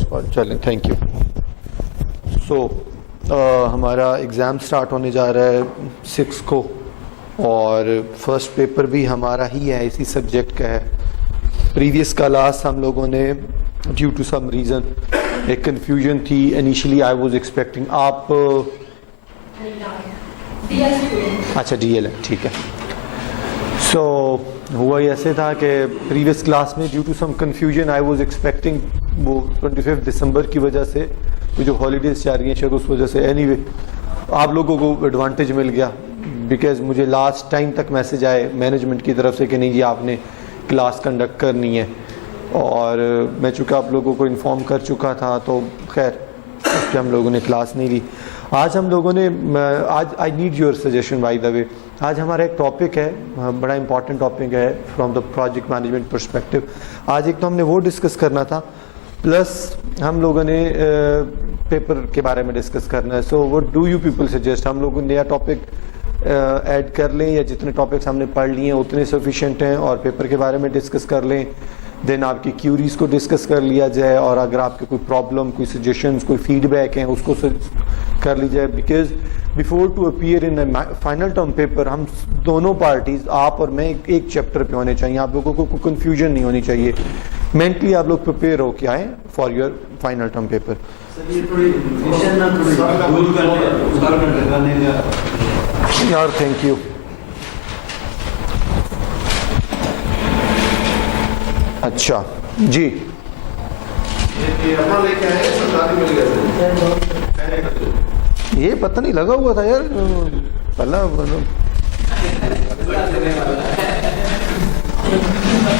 Spot चलें, thank you. सो हमारा exam start होने जा रहा है 6 को और फर्स्ट पेपर भी हमारा ही है, इसी सब्जेक्ट का है। प्रीवियस क्लास हम लोगों ने ड्यू टू सम रीज़न एक कन्फ्यूजन थी। इनिशियली आई वाज एक्सपेक्टिंग आप अच्छा DL है, ठीक है। सो हुआ ऐसे था कि प्रीवियस क्लास में due to some confusion I was expecting वो 25 दिसंबर की वजह से वो जो हॉलीडेज जा रही हैं शायद उस वजह से एनीवे आप लोगों को एडवांटेज मिल गया बिकॉज मुझे लास्ट टाइम तक मैसेज आए मैनेजमेंट की तरफ से कि नहीं जी आपने क्लास कंडक्ट करनी है, और मैं चूँकि आप लोगों को इन्फॉर्म कर चुका था तो खैर उसके हम लोगों ने क्लास नहीं ली। आज हम लोगों ने आज I need your suggestion by the way. आज हमारा एक टॉपिक है, बड़ा इंपॉर्टेंट टॉपिक है from the project management perspective. आज एक तो हमने वो डिस्कस करना था, प्लस हम लोगों ने पेपर के बारे में डिस्कस करना है। So what do you people suggest, हम लोग नया टॉपिक ऐड कर लें या जितने टॉपिक्स हमने पढ़ लिए हैं उतने सफिशिएंट हैं और पेपर के बारे में डिस्कस कर लें, देन आपकी क्यूरीज को डिस्कस कर लिया जाए और अगर आपके कोई प्रॉब्लम, कोई सजेशंस, कोई फीडबैक हैं उसको कर ली जाए। Because before to appear in final term paper हम दोनों पार्टीज, आप और मैं, एक चैप्टर पे होने चाहिए। आप लोगों को कोई कन्फ्यूजन नहीं होनी चाहिए। मेंटली आप लोग प्रिपेयर होके आए for your final term paper. यार थैंक यू। अच्छा जी, ये पता नहीं लगा हुआ था यार पहला।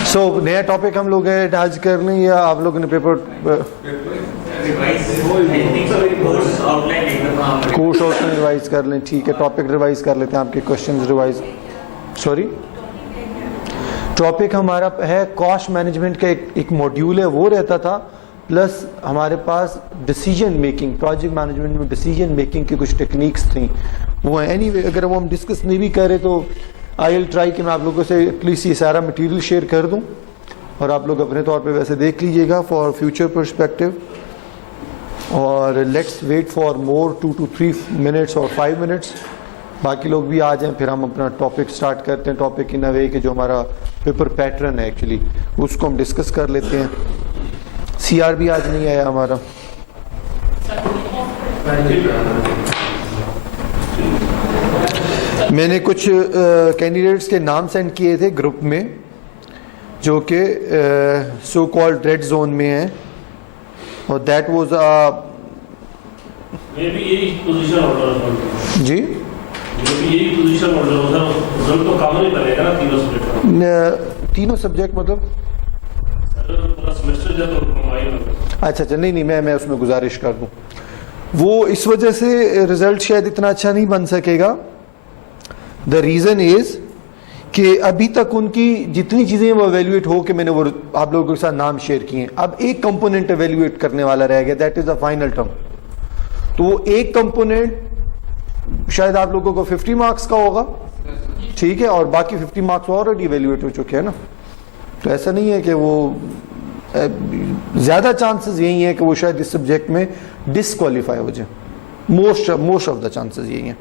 सो नया टॉपिक हम लोग आज कर लें या आप लोगों ने पेपर कोर्स आउटलाइन रिवाइज कर लें? ठीक है, टॉपिक रिवाइज कर लेते हैं, आपके क्वेश्चंस रिवाइज। सॉरी, टॉपिक हमारा है कॉस्ट मैनेजमेंट का एक मॉड्यूल है वो रहता था, प्लस हमारे पास डिसीजन मेकिंग, प्रोजेक्ट मैनेजमेंट में डिसीजन मेकिंग की कुछ टेक्निक्स थी वो है। एनीवे अगर वो हम डिस्कस नहीं भी करें तो आई विल ट्राई कि मैं आप लोगों से एटलीस्ट ये सारा मटेरियल शेयर कर दूं और आप लोग अपने तौर पे वैसे देख लीजिएगा फॉर फ्यूचर पर्सपेक्टिव। और let's wait for more 2 to 3 minutes और 5 मिनट्स, बाकी लोग भी आ जाएं, फिर हम अपना टॉपिक स्टार्ट करते हैं। टॉपिक इन अ वे कि जो हमारा पेपर पैटर्न है एक्चुअली उसको हम डिस्कस कर लेते हैं। CR भी आज नहीं आया हमारा। मैंने कुछ कैंडिडेट्स के नाम सेंड किए थे ग्रुप में जो कि सो कॉल्ड रेड जोन में हैं और दैट वाज जी तीनों सब्जेक्ट मतलब अच्छा नहीं मैं उसमें गुजारिश कर दूं। वो इस वजह से रिजल्ट शायद इतना अच्छा नहीं बन सकेगा। द रीजन इज कि अभी तक उनकी जितनी चीजें वो एवेल्युएट हो के मैंने वो आप लोगों के साथ नाम शेयर किए हैं, अब एक कंपोनेंट एवेल्युएट करने वाला रह गया, that is the final term. तो वो एक कंपोनेंट शायद आप लोगों को 50 मार्क्स का होगा, ठीक है, और बाकी 50 मार्क्स ऑलरेडी एवेल्युएट हो चुके हैं ना। तो ऐसा नहीं है कि वो ज्यादा चांसेस यही है कि वो शायद इस सब्जेक्ट में डिसक्वालीफाई हो जाए। मोस्ट ऑफ द चांसेस यही हैं।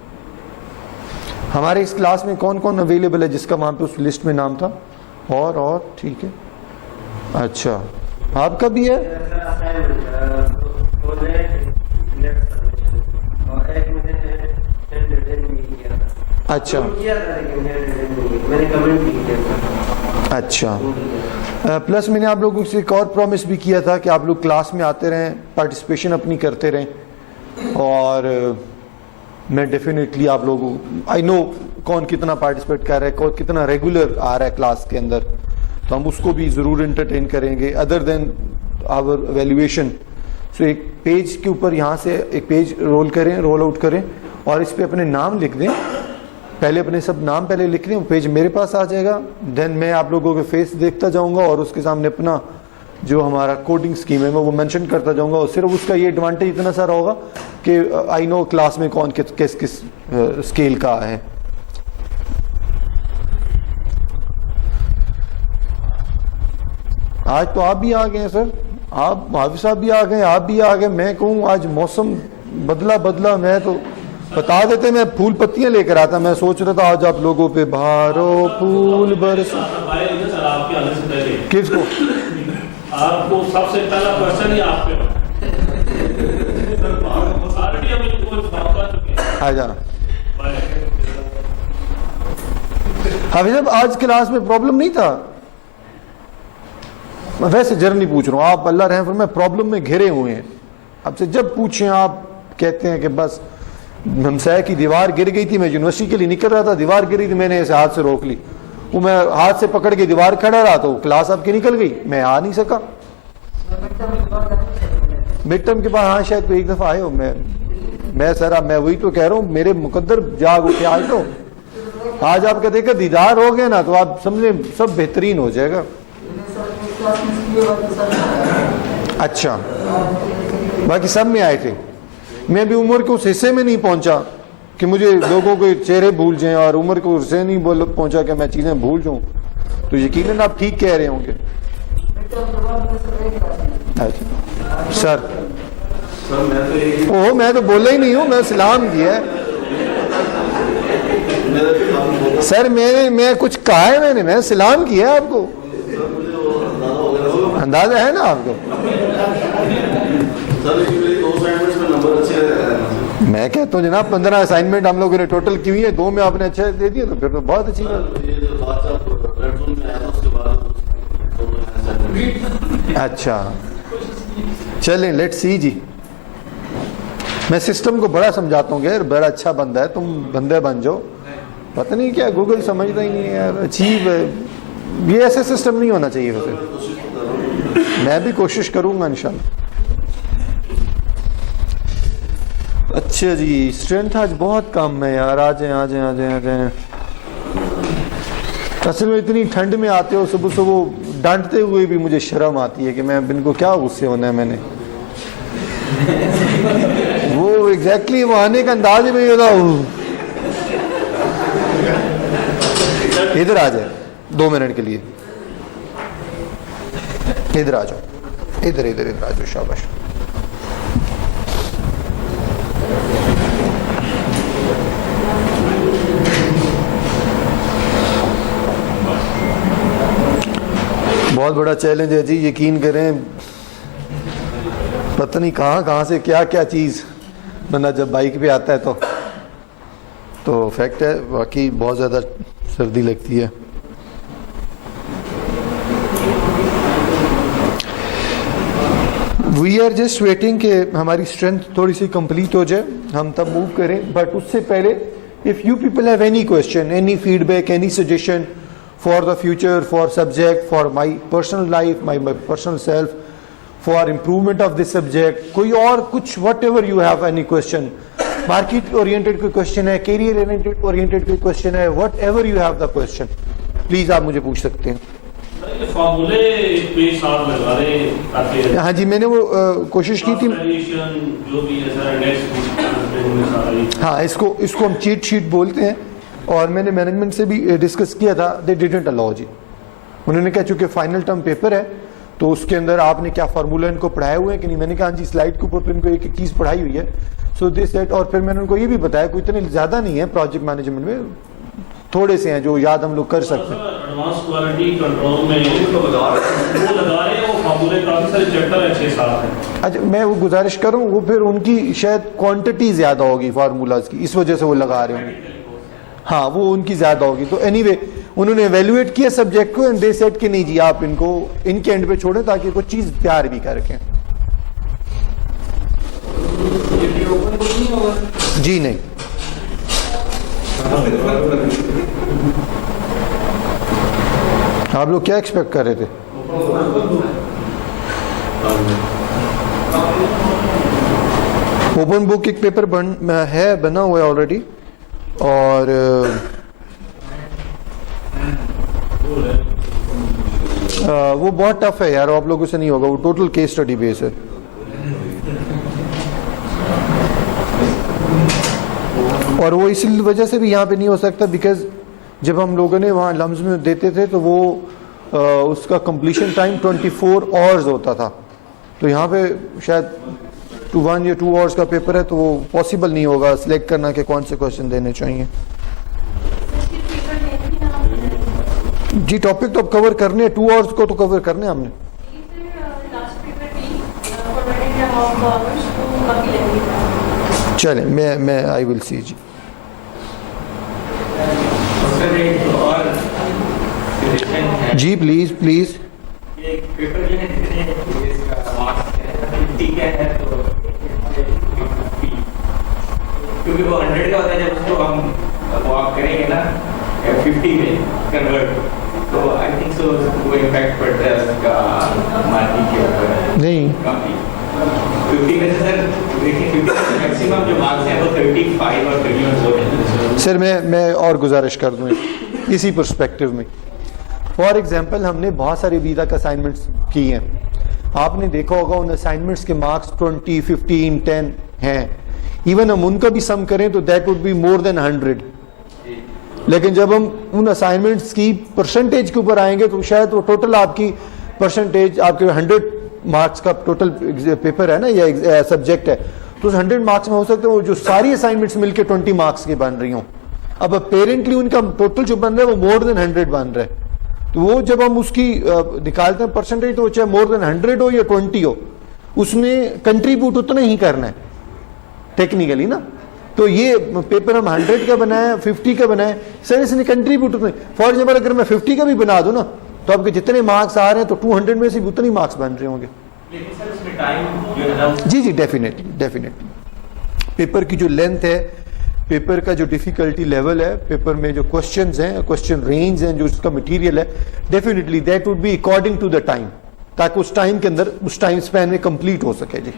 हमारे इस क्लास में कौन कौन अवेलेबल है जिसका वहां पे उस लिस्ट में नाम था? और ठीक है, अच्छा आपका भी है? अच्छा प्लस मैंने आप लोगों से एक और प्रॉमिस भी किया था कि आप लोग क्लास में आते रहें, पार्टिसिपेशन अपनी करते रहें, और मैं डेफिनेटली आप लोगों, आई नो कौन कितना पार्टिसिपेट कर रहा है, कौन कितना रेगुलर आ रहा है क्लास के अंदर, तो हम उसको भी ज़रूर एंटरटेन करेंगे अदर देन आवर एवेल्युएशन। सो एक पेज के ऊपर यहाँ से एक पेज रोल आउट करें और इस पर अपने नाम लिख दें। पहले अपने सब नाम पहले लिख लें, पेज मेरे पास आ जाएगा, देन मैं आप लोगों के फेस देखता जाऊंगा और उसके सामने अपना जो हमारा कोडिंग स्कीम है मैं वो मेंशन करता जाऊंगा। और सिर्फ उसका ये एडवांटेज इतना सारा होगा कि आई नो क्लास में कौन किस स्केल का है। आज तो आप भी आ गए हैं सर, आप हाफिज साहब भी आ गए, आप भी आ गए। मैं कहूँ आज मौसम बदला, मैं तो बता देते, मैं फूल पत्तियां लेकर आता। मैं सोच रहा था आज आप लोगों पे बहारो फूल बरस। किसको? आपको सबसे पहला क्वेश्चन ही आप पे आ जाना। हाफिज साहब आज क्लास में प्रॉब्लम नहीं था, मैं वैसे जर्नी पूछ रहा हूँ। आप अल्लाह रहम फरमाए प्रॉब्लम में घिरे हुए हैं। आपसे जब पूछें आप कहते हैं कि बस हमसाया की दीवार गिर गई थी, मैं यूनिवर्सिटी के लिए निकल रहा था, दीवार गिरी थी, मैंने ऐसे हाथ से रोक ली। वो मैं हाथ से पकड़ के दीवार खड़ा रहा तो क्लास आपकी निकल गई, मैं आ नहीं सका। मिड टर्म के बाद हाँ शायद कोई एक दफा आए हो। मैं सर मैं वही तो कह रहा हूँ, मेरे मुकद्दर जाग उठे आज। तो आज आप कहते कि दीदार हो गया ना तो आप समझे सब बेहतरीन हो जाएगा। अच्छा, बाकी सब में आए थे। मैं भी उम्र के उस हिस्से में नहीं पहुंचा कि मुझे लोगों के चेहरे भूल जाएं, और उम्र को उससे नहीं पहुंचा कि मैं चीजें भूल जाऊं। तो यकीनन आप ठीक कह रहे होंगे। सर मैं तो बोला ही नहीं हूं, मैं सलाम किया है सर। मैं कुछ कहा है मैं सलाम किया है आपको, अंदाजा है ना आपको। मैं कहता हूँ जनाब 15 असाइनमेंट हम लोगों ने टोटल की हुई है, 2 में आपने अच्छे दे दिए तो फिर तो बहुत अच्छी बात। अच्छा चलें, लेट्स सी जी। मैं सिस्टम को बड़ा समझाता हूँ यार, बड़ा अच्छा बंदा है, तुम बंदे बन जाओ। पता नहीं क्या गूगल समझता ही नहीं है यार, अजीब है ये, ऐसे सिस्टम नहीं होना चाहिए वैसे। मैं भी कोशिश करूंगा इंशाल्लाह। अच्छा जी, स्ट्रेंथ आज बहुत कम है यार। आ जाए। असल में इतनी ठंड में आते हो, सुबह सुबह डांटते हुए भी मुझे शर्म आती है कि मैं इनको क्या गुस्से होना है। मैंने वो एग्जैक्टली वो आने का अंदाज ही नहीं होता। इधर आ जाए 2 मिनट के लिए, इधर आ जाओ, इधर आ जाओ, शाबाश। बहुत बड़ा चैलेंज है जी, यकीन करें। पता नहीं कहाँ से क्या चीज़ बंदा जब बाइक पे आता है तो फैक्ट है, वाकई बहुत ज़्यादा सर्दी लगती है। वी आर जस्ट वेटिंग कि हमारी स्ट्रेंथ थोड़ी सी कंप्लीट हो जाए, हम तब मूव करें। बट उससे पहले if you people have any question, any feedback, any suggestion for the future, for subject, for my personal life, my personal self, for improvement of this subject, कोई और कुछ whatever you have any question, market oriented कोई question है, career oriented कोई question है, whatever you have the question, please आप मुझे पूछ सकते हैं। हाँ जी, मैंने वो कोशिश की थी। हाँ, इसको हम चीट शीट बोलते हैं, और मैंने मैनेजमेंट से भी डिस्कस किया था। दे डिडंट अलाउ जी। उन्होंने कहा चूंकि फाइनल टर्म पेपर है तो उसके अंदर आपने क्या फार्मूला इनको पढ़ाए हुए हैं कि नहीं। मैंने कहा जी स्लाइड के ऊपर तो इनको एक चीज़ पढ़ाई हुई है। सो दे सेट, और फिर मैंने उनको ये भी बताया कोई इतने ज़्यादा नहीं है प्रोजेक्ट मैनेजमेंट में, थोड़े से हैं जो याद हम लोग कर सकते हैं। एडवांस क्वालिटी कंट्रोल में वो लगा रहे हैं, वो फार्मूले काफी सारे चैप्टर है 6-7 हैं। अच्छा, मैं वो गुजारिश करूँ, वो फिर उनकी शायद क्वांटिटी ज़्यादा होगी फार्मूलाज की, इस वजह से वो लगा रहे होंगे। हाँ, वो उनकी ज़्यादा होगी। तो एनीवे उन्होंने एवेल्युएट किया सब्जेक्ट को, एंड दे सेड कि नहीं जी आप इनको इनके एंड पे छोड़ें ताकि कुछ चीज़ तैयार भी कर रखें। जी नहीं, आप लोग क्या एक्सपेक्ट कर रहे थे? ओपन बुक एक पेपर बना हुआ है ऑलरेडी, और वो बहुत टफ है यार, आप लोगों से नहीं होगा, वो टोटल केस स्टडी बेस है। और वो इस वजह से भी यहाँ पे नहीं हो सकता बिकॉज जब हम लोगों ने वहाँ लम्स में देते थे तो वो उसका कंप्लीशन टाइम 24 आवर्स होता था। तो यहाँ पे शायद 1 या 2 आवर्स का पेपर है, तो वो पॉसिबल नहीं होगा सिलेक्ट करना कि कौन से क्वेश्चन देने चाहिए। जी टॉपिक तो अब कवर करने हैं, 2 आवर्स को तो कवर करने हैं हमने। चले मैं आई विल सी जी। जी प्लीज प्लीज। पेपर जो है इसका मार्क्स है 50 का है, तो क्योंकि वो 100 का होता है, जब उसको हम वॉक करेंगे ना 50 में कन्वर्ट, तो आई थिंक सो वो इम्पैक्ट पड़ता है उसका मार्किंग के ऊपर नहीं काफी। 50 में से सर देखिए 50 में मैक्सिमम जो मार्क्स हैं वो 35 और 31 हो हैं। सर मैं और गुजारिश कर दूँ इसी पर्सपेक्टिव में। फॉर एग्जांपल हमने बहुत सारे अभी तक असाइनमेंट्स किए हैं, आपने देखा होगा उन असाइनमेंट्स के मार्क्स 20, 15, 10 हैं। इवन हम उनका भी सम करें तो that would be more than 100। लेकिन जब हम उन असाइनमेंट्स की परसेंटेज के ऊपर आएंगे तो शायद वो टोटल आपकी परसेंटेज, आपके 100 मार्क्स का टोटल पेपर है ना या सब्जेक्ट है, तो उस 100 मार्क्स में हो सकता है वो जो सारी असाइनमेंट्स मिलकर 20 मार्क्स की बन रही हों। अब अपेरेंटली उनका टोटल जो बन रहा है वो मोर देन 100 बन रहा है, तो वो जब हम उसकी निकालते हैं परसेंटेज, तो चाहे मोर देन 100 हो या 20 हो, उसने कंट्रीब्यूट उतना ही करना है टेक्निकली ना। तो ये पेपर हम 100 का बनाए, 50 का बनाए, सर इसने कंट्रीब्यूट उतना। फॉर एग्जाम्पल अगर मैं 50 का भी बना दूं ना, तो आपके जितने मार्क्स आ रहे हैं तो 200 में से भी उतने मार्क्स बन रहे होंगे। लेकिन सर उसमें टाइम जो है ना, जी जी डेफिनेटली पेपर की जो लेंथ है, पेपर का जो डिफिकल्टी लेवल है, पेपर में जो क्वेश्चंस हैं, क्वेश्चन रेंज हैं, जो उसका मटेरियल है, definitely that would be according to the time, ताकि उस टाइम के अंदर उस टाइम स्पैन में कंप्लीट हो सके। जी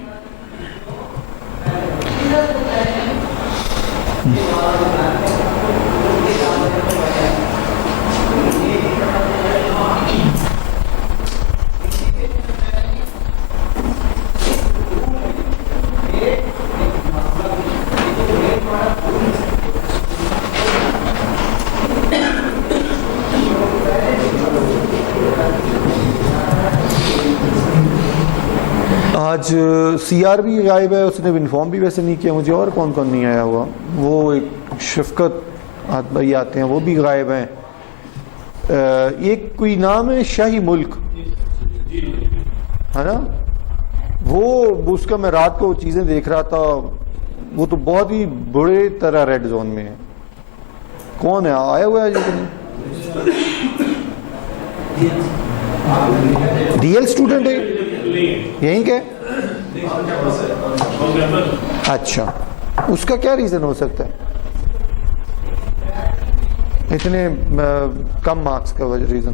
आज CR भी गायब है, उसने इन्फॉर्म भी वैसे नहीं किया मुझे। और कौन कौन नहीं आया हुआ? वो एक शफकत भाई आते हैं, वो भी गायब हैं। एक कोई नाम है शाही मुल्क, है ना, वो उसका मैं रात को चीजें देख रहा था, वो तो बहुत ही बुरे तरह रेड जोन में है। कौन है आया हुआ है? DL स्टूडेंट है यहीं के? अच्छा, उसका क्या रीजन हो सकता है इतने कम मार्क्स का वजह? रीजन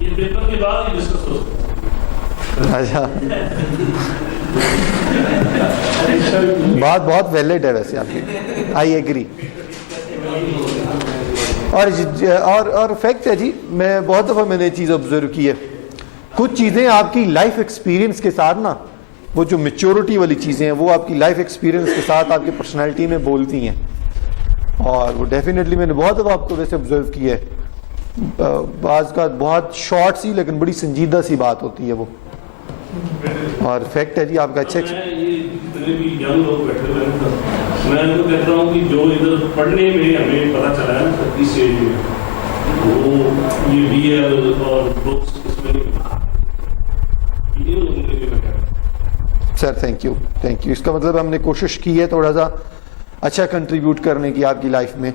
ये पेपर के बाद ही डिस्कस हो सकता है। अच्छा, बात बहुत वैलिड है वैसे आपकी, आई एग्री। और फैक्ट है जी, मैं बहुत दफा मैंने ये चीज ऑब्जर्व की है, कुछ चीजें आपकी लाइफ एक्सपीरियंस के साथ ना, वो जो मेच्योरिटी वाली चीजें हैं वो आपकी लाइफ एक्सपीरियंस के साथ आपकी पर्सनालिटी में बोलती हैं। और वो डेफिनेटली मैंने बहुत दफा आपको वैसे ऑब्जर्व किया है। बाज का बहुत शॉर्ट सी लेकिन बड़ी संजीदा सी बात होती है वो, और फैक्ट है जी आपका अच्छा। जितने भी यंग लोग बैठे हुए हैं, मैं उनको कहता हूँ कि जो इधर पढ़ने में हमें पता चला है ना इस स्टेज में, वो ये BL और बुक्स इसमें नहीं सर। थैंक यू इसका मतलब हमने कोशिश की है थोड़ा सा अच्छा कंट्रीब्यूट करने की आपकी लाइफ में,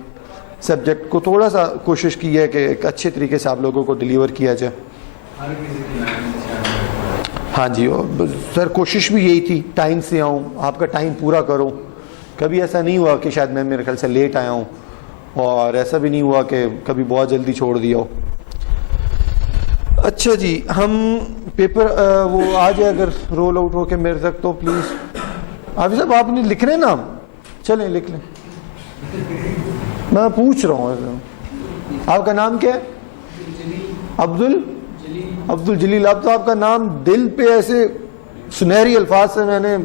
सब्जेक्ट को थोड़ा सा कोशिश की है कि एक अच्छे तरीके से आप लोगों को डिलीवर किया जाए। हाँ जी सर, कोशिश भी यही थी टाइम से आऊँ, आपका टाइम पूरा करूँ। कभी ऐसा नहीं हुआ कि शायद मैं मेरे ख्याल से लेट आया हूँ, और ऐसा भी नहीं हुआ कि कभी बहुत जल्दी छोड़ दिया हो। अच्छा जी, हम पेपर वो आ जाए अगर रोल आउट हो के मेरे तक तो प्लीज़। हाफिज साहब आपने लिख रहे नाम, चलें लिख लें। मैं पूछ रहा हूँ आपका नाम क्या है? अब्दुल जलील। अब तो आपका नाम दिल पे ऐसे सुनहरी अल्फाज से मैंने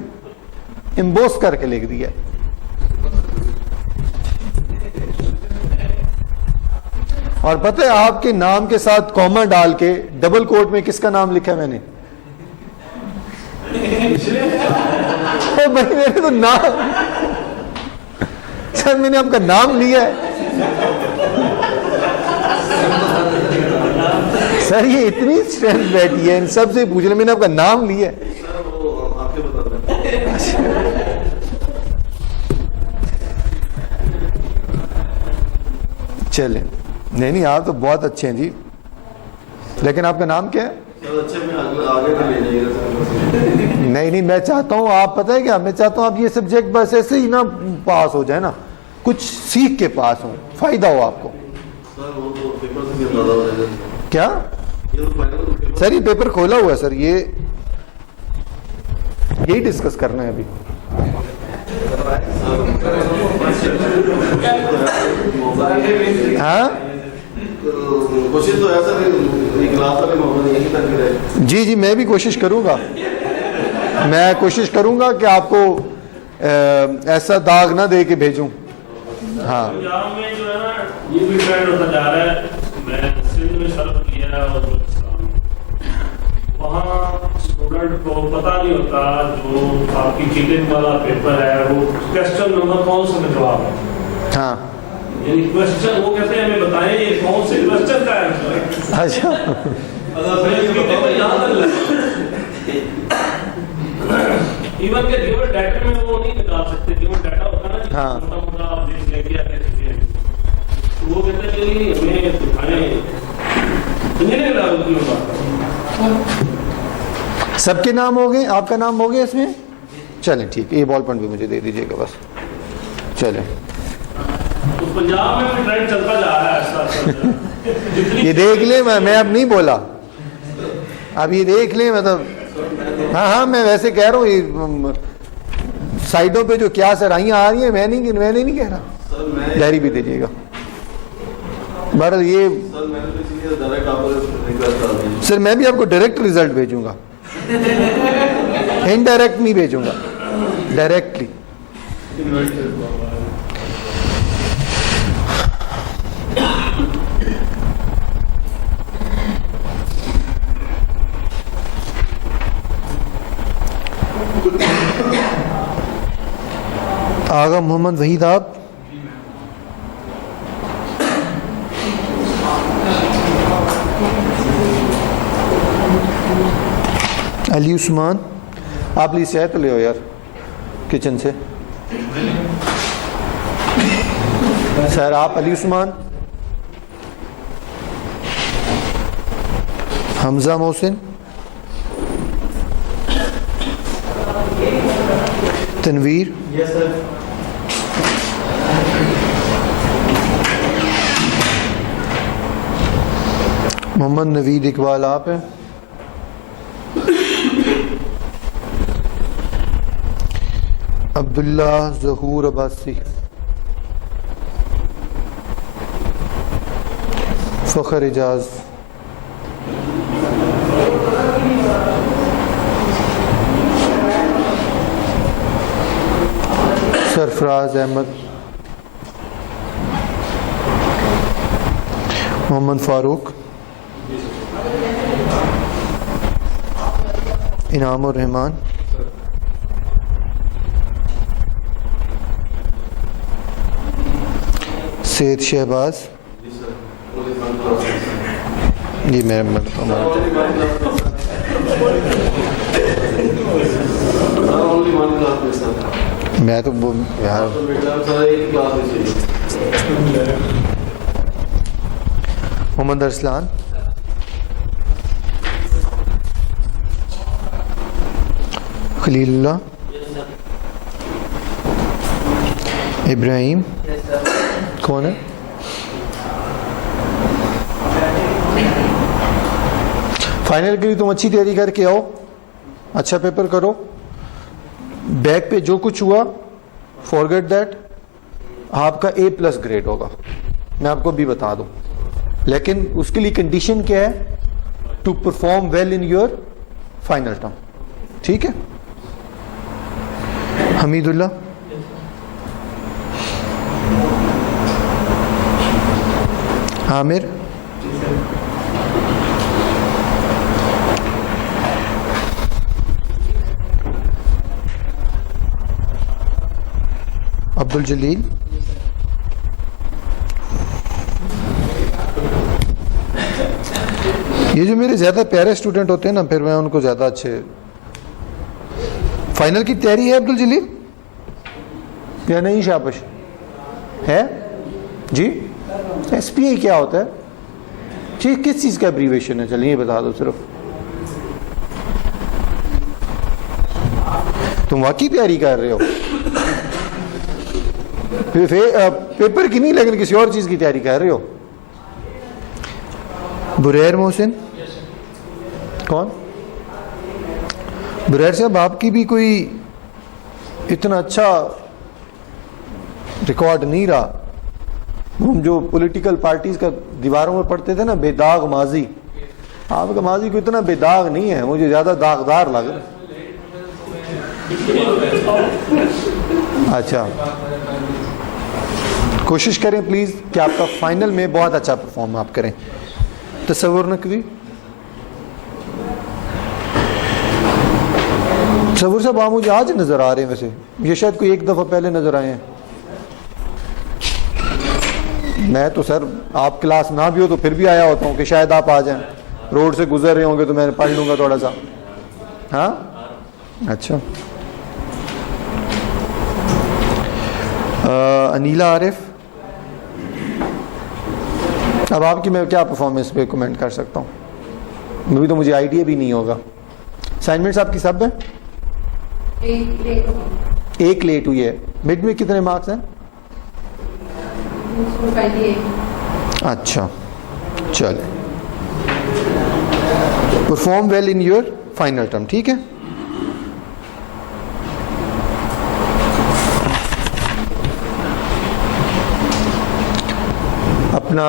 इम्बोस करके लिख दिया। और पता है आपके नाम के साथ कॉमा डाल के डबल कोट में किसका नाम लिखा है मैंने? भाई मैंने तो नाम, सर मैंने आपका नाम लिया है सर, ये इतनी स्ट्रेंथ बैठी है इन सब से पूछ रहे, मैंने आपका नाम लिया है। चले, नहीं आप तो बहुत अच्छे हैं जी, लेकिन आपका नाम क्या है? अच्छे में आगे का ले जाइएगा। नहीं मैं चाहता हूँ, आप पता है क्या, मैं चाहता हूँ आप ये सब्जेक्ट बस ऐसे ही ना पास हो जाए ना, कुछ सीख के पास हो, फायदा हो आपको। सर वो तो पेपर से नहीं ज्यादा हो जाएगा। क्या ये तो फाइनल सर, ये पेपर खोला हुआ है सर, यही डिस्कस करना है अभी। हाँ कोशिश तो ऐसा नहीं, क्लास वाले मोहम्मद यही तक रहे। जी मैं भी कोशिश करूंगा, मैं कोशिश करूंगा कि आपको ऐसा दाग ना दे के भेजूं। हाँ पंजाब में जो है ना ये भी ट्रेंड होता जा रहा है, मैं सिंध में सर्व किया और बलूचिस्तान में, वहाँ स्टूडेंट को पता नहीं होता जो आपकी चीटिंग वाला पेपर है वो क्वेश्चन नंबर कौन सा में जवाब है। हाँ यानी क्वेश्चन वो कहते हैं हमें बताएं ये कौन से क्वेश्चन का आंसर है। अच्छा इवन के गिवन डाटा में वो नहीं निकाल सकते, गिवन डाटा होता है ना, हाँ। मोटा मोटा आप देख लेंगे या क्या चीजें, तो वो कहते हैं कि हमें दिखाएं इंजीनियर लेवल की बात। सबके नाम हो गए, आपका नाम हो गया इसमें? चलें ठीक है, ये बॉल पेन भी मुझे दे दीजिएगा बस। चलें, तो पंजाब में भी ट्रेंड चलता जा रहा है ऐसा। ये देख ले, मैं अब नहीं बोला, अब ये देख ले, मतलब हाँ मैं वैसे कह रहा हूँ, ये साइडों पे जो क्या सराहियाँ आ रही हैं, मैंने नहीं कह रहा, डायरी भी दीजिएगा। बहरहाल ये सर मैंने तो इसीलिए डायरेक्ट आपको रिक्वेस्ट डाल दी। सर मैं भी आपको डायरेक्ट रिजल्ट भेजूंगा, इनडायरेक्ट नहीं भेजूंगा, डायरेक्टली। आगा मोहम्मद वहीद, आप अली उस्मान, आप प्लीज चाय तो ले हो यार किचन से। सर आप अली उस्मान, हमजा मोहसिन, तनवीर, यस सर। मोहम्मद नवीद इकबाल, आप हैं? अब्दुल्ला जहूर अब्बासी, फ़खर इजाज, सरफराज अहमद, मोहम्मद फारूक, इनामुर रहमान, सैयद शहबाज, जी मैं मैं तो यार मोहम्मद अरसलान, खलीलुल्लाह, इब्राहिम, कौन है? फाइनल के लिए तुम अच्छी तैयारी करके आओ, अच्छा पेपर करो, बैक पे जो कुछ हुआ फॉरगेट दैट, आपका A+ ग्रेड होगा, मैं आपको भी बता दूं, लेकिन उसके लिए कंडीशन क्या है? To perform well in your final term, ठीक है? हमीदुल्लाह, आमिर, अब्दुल जलील, ये जो मेरे ज़्यादा प्यारे स्टूडेंट होते हैं ना, फिर मैं उनको ज़्यादा अच्छे। फाइनल की तैयारी है अब्दुल जलील या नहीं? शाबाश है जी। एसपीआई क्या होता है जी? किस चीज़ का एब्रीवेशन है? चलिए बता दो सिर्फ। तुम वाकई तैयारी कर रहे हो? पेपर की नहीं, लेकिन किसी और चीज़ की तैयारी कर रहे हो? बुरैर मोहसिन, कौन? बुरैर साहब, आपकी भी कोई इतना अच्छा रिकॉर्ड नहीं रहा। हम जो पॉलिटिकल पार्टीज का दीवारों में पढ़ते थे ना, बेदाग माजी, आपका माजी को इतना बेदाग नहीं है, मुझे ज्यादा दागदार लग रहा है। अच्छा, कोशिश करें प्लीज कि आपका फाइनल में बहुत अच्छा परफॉर्म आप करें। तसव्वुर नकवी, तसव्वुर साहब आप मुझे आज नजर आ रहे हैं, वैसे ये शायद कोई एक दफा पहले नजर आए हैं। मैं तो सर, आप क्लास ना भी हो तो फिर भी आया होता हूँ कि शायद आप आ जाएं। रोड से गुजर रहे होंगे तो मैं पढ़ लूंगा थोड़ा सा। हाँ, अच्छा। अनीला आरिफ, अब आपकी मैं क्या परफॉर्मेंस पे कमेंट कर सकता हूँ? अभी तो मुझे आइडिया भी नहीं होगा। असाइनमेंट्स आपकी सब है? एक लेट हुई है। मिड में कितने मार्क्स हैं? अच्छा, चले। Perform well in your final term, ठीक है। अपना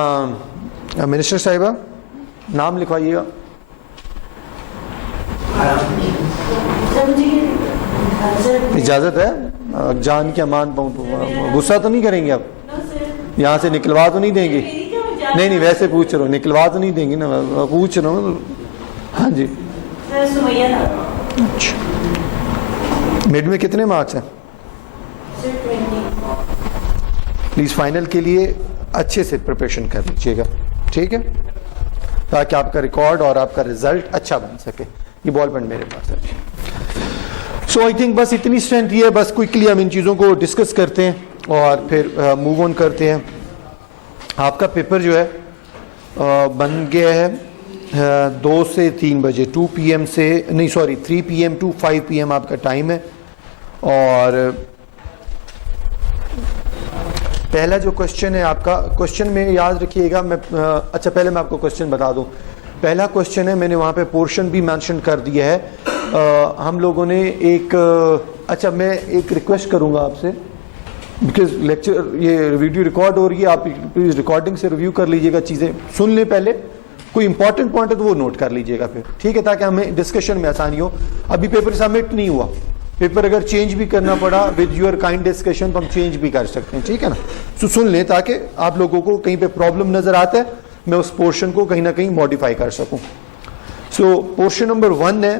मिनिस्टर साहिबा नाम लिखवाइएगा। इजाजत है? जान के अमान पाऊँ, गुस्सा तो नहीं करेंगे आप? यहाँ से निकलवा तो नहीं देंगे? नहीं नहीं, वैसे पूछ रहा हूँ, निकलवा तो नहीं देंगी ना, पूछ रहा हूँ। हाँ जी। अच्छा, मिड में कितने मार्क्स हैं? प्लीज फाइनल के लिए अच्छे से प्रिपरेशन कर लीजिएगा, ठीक है, ताकि आपका रिकॉर्ड और आपका रिजल्ट अच्छा बन सके। ये बॉल पेन मेरे पास है। सो आई थिंक बस इतनी स्ट्रेंथ ही है। बस क्विकली हम इन चीज़ों को डिस्कस करते हैं और फिर मूव ऑन करते हैं। आपका पेपर जो है बन गया है 2 से 3 बजे, 2 PM से नहीं, सॉरी 3 PM टू 5 PM आपका टाइम है। और पहला जो क्वेश्चन है आपका, क्वेश्चन में याद रखिएगा, मैं अच्छा पहले मैं आपको क्वेश्चन बता दूं। पहला क्वेश्चन है, मैंने वहाँ पे पोर्शन भी मेंशन कर दिया है। हम लोगों ने एक अच्छा, मैं एक रिक्वेस्ट करूँगा आपसे, बिकॉज लेक्चर ये वीडियो रिकॉर्ड हो रही है, आप प्लीज़ रिकॉर्डिंग से रिव्यू कर लीजिएगा, चीज़ें सुन लें पहले, कोई इंपॉर्टेंट पॉइंट है तो वो नोट कर लीजिएगा फिर, ठीक है, ताकि हमें डिस्कशन में आसानी हो। अभी पेपर सबमिट नहीं हुआ, पेपर अगर चेंज भी करना पड़ा विद योर काइंड डिस्कशन तो हम चेंज भी कर सकते हैं, ठीक है ना। तो सुन लें ताकि आप लोगों को कहीं पे प्रॉब्लम नजर आता है, मैं उस पोर्शन को कहीं ना कहीं मॉडिफाई कर सकूं। सो पोर्शन नंबर 1 है,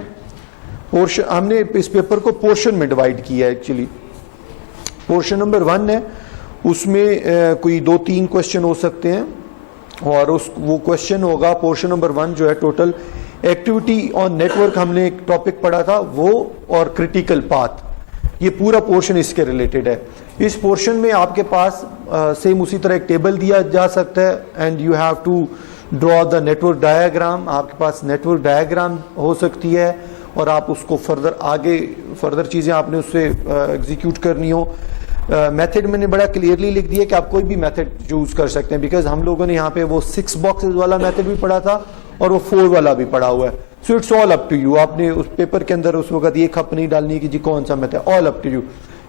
पोर्शन हमने इस पेपर को पोर्शन में डिवाइड किया है एक्चुअली। पोर्शन नंबर 1 है, उसमें कोई 2-3 क्वेश्चन हो सकते हैं, और वो क्वेश्चन होगा पोर्शन नंबर 1 जो है टोटल एक्टिविटी ऑन नेटवर्क, हमने एक टॉपिक पढ़ा था वो, और क्रिटिकल पाथ, ये पूरा पोर्शन इसके रिलेटेड है। इस पोर्शन में आपके पास सेम उसी तरह एक टेबल दिया जा सकता है, and you have to draw the network diagram. आपके पास नेटवर्क डायग्राम हो सकती है और आप उसको फर्दर चीज़ें आपने उससे एग्जीक्यूट करनी हो। मेथड मैंने बड़ा क्लियरली लिख दिया कि आप कोई भी मेथड चूज कर सकते हैं, बिकॉज हम लोगों ने यहाँ पे वो 6 बॉक्सेस वाला मेथड भी पढ़ा था और वो 4 वाला भी पढ़ा हुआ है। So it's all up to you, आपने उस पेपर के अंदर उस वक्त ये खप नहीं डालनी है कि जी कौन सा method, all up to you.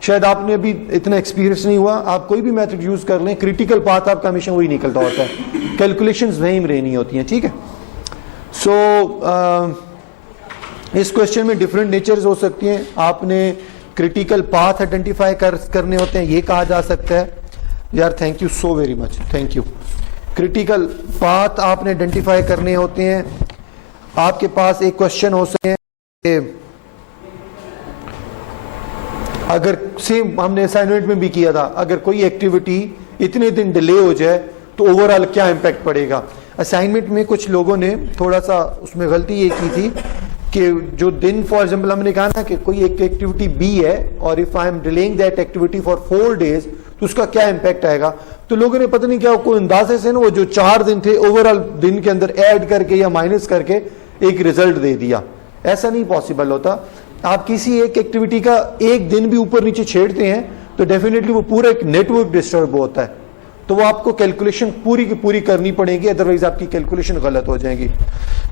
शायद आपने अभी इतना एक्सपीरियंस नहीं हुआ, आप कोई भी मेथड यूज कर लें, क्रिटिकल पाथ आपका हमेशा वही निकलता होता है, कैलकुलेशंस वहीं रहनी होती हैं, ठीक है। सो इस क्वेश्चन में डिफरेंट नेचर्स हो सकती हैं। आपने क्रिटिकल पाथ आइडेंटिफाई करने होते हैं, ये कहा जा सकता है। यार thank you so very much, thank you. Critical path आपने आइडेंटिफाई करने होते हैं। आपके पास एक क्वेश्चन हो सकते हैं, अगर सेम हमने असाइनमेंट में भी किया था, अगर कोई एक्टिविटी इतने दिन डिले हो जाए तो ओवरऑल क्या इम्पैक्ट पड़ेगा। असाइनमेंट में कुछ लोगों ने थोड़ा सा उसमें गलती ये की थी कि जो दिन, फॉर एग्जाम्पल हमने कहा ना कि कोई एक एक्टिविटी बी है और if I am delaying that activity for 4 days तो उसका क्या इम्पैक्ट आएगा। तो लोगों ने पता नहीं क्या कोई अंदाजे से ना वो जो 4 दिन थे ओवरऑल दिन के अंदर ऐड करके या माइनस करके एक रिजल्ट दे दिया। ऐसा नहीं पॉसिबल होता। आप किसी एक एक्टिविटी का एक दिन भी ऊपर नीचे छेड़ते हैं तो डेफिनेटली वो पूरा एक नेटवर्क डिस्टर्ब होता है, तो वो आपको कैलकुलेशन पूरी की पूरी करनी पड़ेगी, अदरवाइज आपकी कैलकुलेशन गलत हो जाएगी।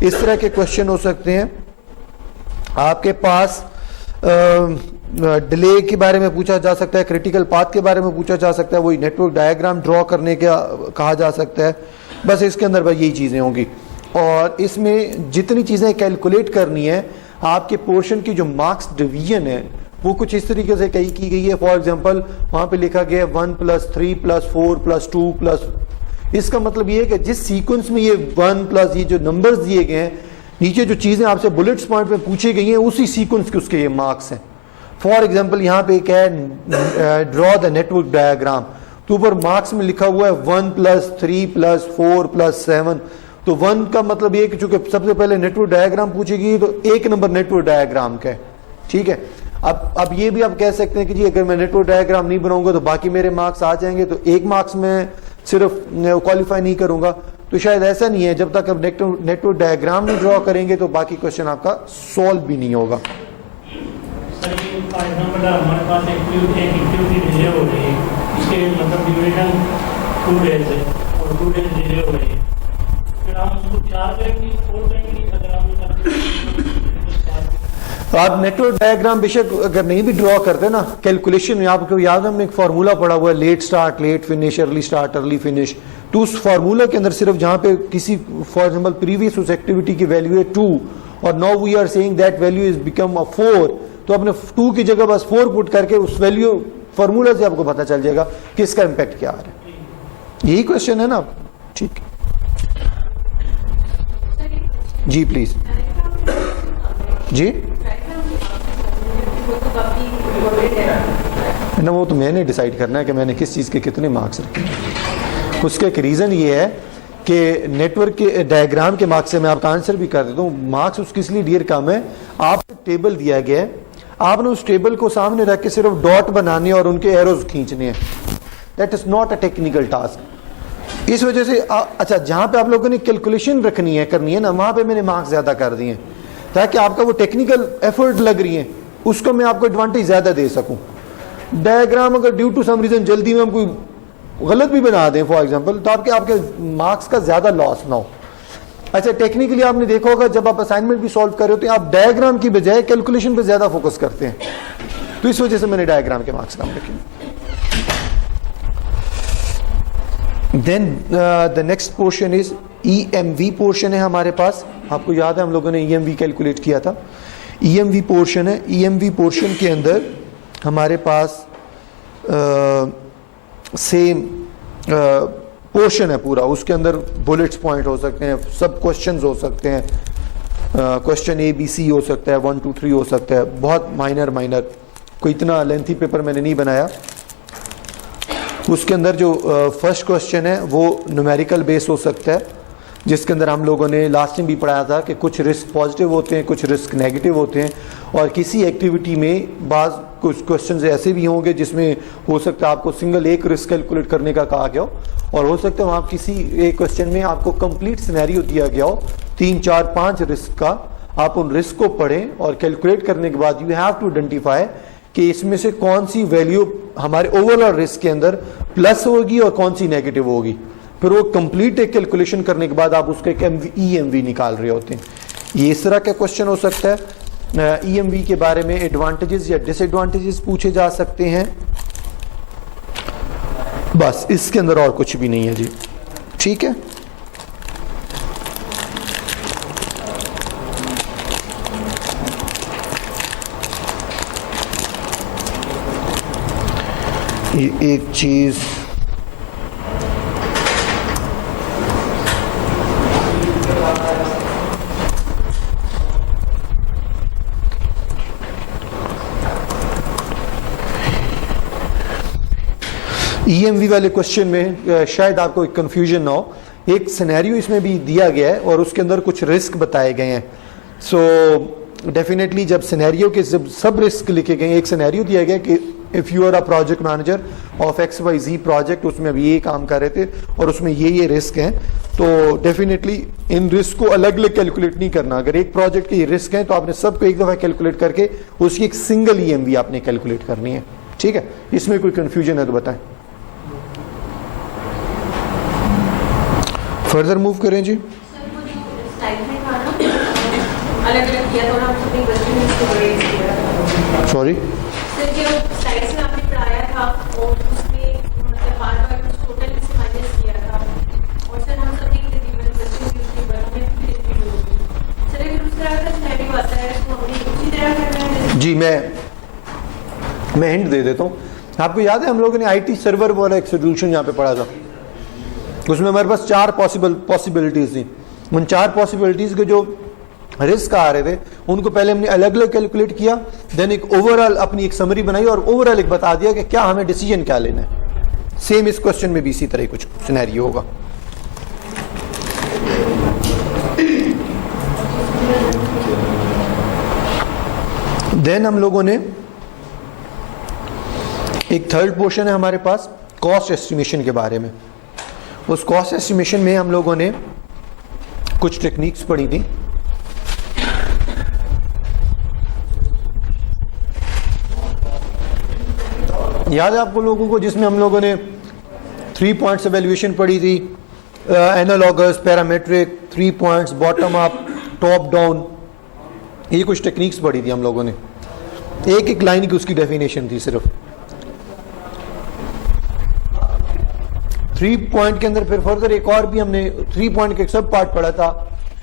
इस तरह के क्वेश्चन हो सकते हैं। आपके पास डिले के बारे में पूछा जा सकता है, क्रिटिकल पाथ के बारे में पूछा जा सकता है, वही नेटवर्क डायग्राम ड्रॉ करने का कहा जा सकता है। बस इसके अंदर बस यही चीजें होंगी और इसमें जितनी चीजें कैलकुलेट करनी है, आपके पोर्शन की जो मार्क्स डिवीजन है वो कुछ इस तरीके से कही की गई है। फॉर एग्जांपल वहां पे लिखा गया 1 + 3 + 4 + 2 प्लस, इसका मतलब ये है कि जिस सीक्वेंस में ये 1 प्लस ये जो नंबर्स दिए गए हैं, नीचे जो चीजें आपसे बुलेट्स पॉइंट में पूछी गई हैं उसी सीक्वेंस के उसके ये मार्क्स हैं। फॉर एग्जाम्पल यहाँ पे एक है ड्रॉ द नेटवर्क डायग्राम, तो ऊपर मार्क्स में लिखा हुआ है 1 + 3 + 4 + 7। तो 1 का मतलब ये कि चूंकि सबसे पहले नेटवर्क डायग्राम पूछेगी तो 1 नंबर नेटवर्क डायग्राम का है, ठीक है। अब ये भी आप कह सकते हैं कि जी अगर मैं नेटवर्क डायग्राम नहीं बनाऊंगा तो बाकी मेरे मार्क्स आ जाएंगे, तो 1 मार्क्स में सिर्फ क्वालिफाई नहीं करूंगा। तो शायद ऐसा नहीं है, जब तक आप नेटवर्क डायग्राम नहीं ड्रॉ करेंगे तो बाकी क्वेश्चन आपका सॉल्व भी नहीं होगा। सर फॉर एग्जांपल हमारे पास एक्टिविटी डिले हो रही है, इसके मतलब ड्यूरेशन 2 days है और 2 days डिले हो रही है, फिर हम उसको 4 करेंगे 4 करेंगे अगर हम आप नेटवर्क डायग्राम बेशक अगर नहीं भी ड्रॉ करते ना, कैलकुलेशन में आपको याद है हमने एक फार्मूला पढ़ा हुआ है, late start late finish, early start early finish. तो उस फार्मूला के अंदर सिर्फ जहां पे किसी फॉर एग्जांपल प्रीवियस उस एक्टिविटी की वैल्यू है 2 और now we are saying that value is become a 4, तो आपने 2 की जगह बस 4 पुट करके उस वैल्यू फार्मूला से आपको पता चल जाएगा कि इसका इंपैक्ट क्या आ रहा है। यही क्वेश्चन है ना, ठीक जी प्लीज जी ना, वो तो मैंने डिसाइड करना है कि मैंने किस चीज़ के कितने मार्क्स रखे। उसका एक रीज़न ये है कि नेटवर्क के डायग्राम के मार्क्स से मैं आपका आंसर भी कर देता हूँ। मार्क्स उसकी इसलिए डियर कम है, आपको टेबल दिया गया है, आपने उस टेबल को सामने रख के सिर्फ डॉट बनाने और उनके एरोज खींचने हैं। That is not a technical task. इस वजह से अच्छा जहां पे आप लोगों ने कैलकुलेशन करनी है ना, वहां पे मैंने मार्क्स ज्यादा कर दिए ताकि आपका वो टेक्निकल एफर्ट लग रही है उसको मैं आपको एडवांटेज ज्यादा दे सकूं। डायग्राम अगर ड्यू टू सम रीजन जल्दी में हम कोई गलत भी बना दें फॉर एग्जांपल, तो आपके मार्क्स का ज्यादा लॉस ना हो। अच्छा टेक्निकली आपने देखा होगा जब आप असाइनमेंट भी सॉल्व कर रहे होते हैं, आप डायग्राम की बजाय कैलकुलेशन पे ज्यादा फोकस करते हैं, तो इस वजह से मैंने डायग्राम के मार्क्स कम रखे। Then the next portion is EMV portion है हमारे पास। आपको याद है हम लोगों ने EMV कैलकुलेट किया था। EMV पोर्शन है। EMV पोर्शन के अंदर हमारे पास सेम पोर्शन है पूरा, उसके अंदर बुलेट्स पॉइंट हो सकते हैं, सब क्वेश्चंस हो सकते हैं, क्वेश्चन ABC हो सकता है, 1 2 3 हो सकता है, बहुत माइनर कोई इतना लेंथी पेपर मैंने नहीं बनाया। उसके अंदर जो फर्स्ट क्वेश्चन है वो न्यूमेरिकल बेस हो सकता है, जिसके अंदर हम लोगों ने लास्ट टाइम भी पढ़ाया था कि कुछ रिस्क पॉजिटिव होते हैं, कुछ रिस्क नेगेटिव होते हैं, और किसी एक्टिविटी में बाज़ कुछ क्वेश्चन ऐसे भी होंगे जिसमें हो सकता है आपको सिंगल एक रिस्क कैलकुलेट करने का कहा गया हो, और हो सकता है वहाँ किसी एक क्वेश्चन में आपको कंप्लीट सिनेरियो दिया गया हो 3 4 5 रिस्क का। आप उन रिस्क को पढ़ें और कैलकुलेट करने के बाद यू हैव टू आइडेंटिफाई कि इसमें से कौन सी वैल्यू हमारे ओवरऑल रिस्क के अंदर प्लस होगी और कौन सी नेगेटिव होगी। फिर वो कंप्लीट एक कैलकुलेशन करने के बाद आप उसका एक EMV निकाल रहे होते हैं। ये इस तरह का क्वेश्चन हो सकता है। EMV के बारे में एडवांटेजेस या डिसएडवांटेजेस पूछे जा सकते हैं, बस इसके अंदर और कुछ भी नहीं है जी, ठीक है। एक चीज EMV वाले क्वेश्चन में शायद आपको एक कंफ्यूजन ना हो, एक सिनेरियो इसमें भी दिया गया है और उसके अंदर कुछ रिस्क बताए गए हैं। सो डेफिनेटली जब सिनेरियो के सब रिस्क लिखे गए, एक सिनेरियो दिया गया कि if you are a project manager of XYZ project, उसमें अभी ये काम कर रहे थे और उसमें ये रिस्क हैं, तो डेफिनेटली इन रिस्क को अलग अलग कैलकुलेट नहीं करना। अगर एक प्रोजेक्ट के ये रिस्क हैं तो आपने सबको एक दफ़ा कैलकुलेट करके उसकी एक सिंगल EMV आपने कैलकुलेट करनी है। ठीक है, इसमें कोई कंफ्यूजन है तो बताएं। फर्दर मूव करें जी। सॉरी सर, जो स्लाइड्स में आपने पढ़ाया था और उसमें मतलब बार-बार कुछ टोटल से माइनस किया था और सर हम सभी तकरीबन क्वेश्चन के उसके बारे में भी रिपीट होगी। सर अगर उस तरह का सिनेरियो आता है तो हमने उसी तरह करना है। जी, मैं हिंट दे देता हूँ। आपको याद है हम लोगों ने IT सर्वर वाला एक सोल्यूशन यहाँ पे पढ़ा था, उसमें हमारे पास 4 पॉसिबिलिटीज थी। उन 4 पॉसिबिलिटीज के जो रिस्क आ रहे थे उनको पहले हमने अलग अलग कैलकुलेट किया, देन एक ओवरऑल अपनी एक समरी बनाई और ओवरऑल एक बता दिया कि क्या हमें डिसीजन क्या लेना है। सेम इस क्वेश्चन में भी इसी तरह कुछ सिनेरियो होगा। देन हम लोगों ने एक थर्ड पोर्शन है हमारे पास कॉस्ट एस्टिमेशन के बारे में। उस कॉस्ट एस्टिमेशन में हम लोगों ने कुछ टेक्निक्स पढ़ी थी। याद है आपको लोगों को, जिसमें हम लोगों ने 3 पॉइंट्स एवेल्यूएशन पढ़ी थी, analogous, parametric, 3 points, bottom up, top down, ये कुछ टेक्निक्स पढ़ी थी हम लोगों ने। एक एक लाइन की उसकी डेफिनेशन थी सिर्फ। 3 पॉइंट के अंदर फिर फर्दर एक और भी हमने 3 पॉइंट के एक सब पार्ट पढ़ा था,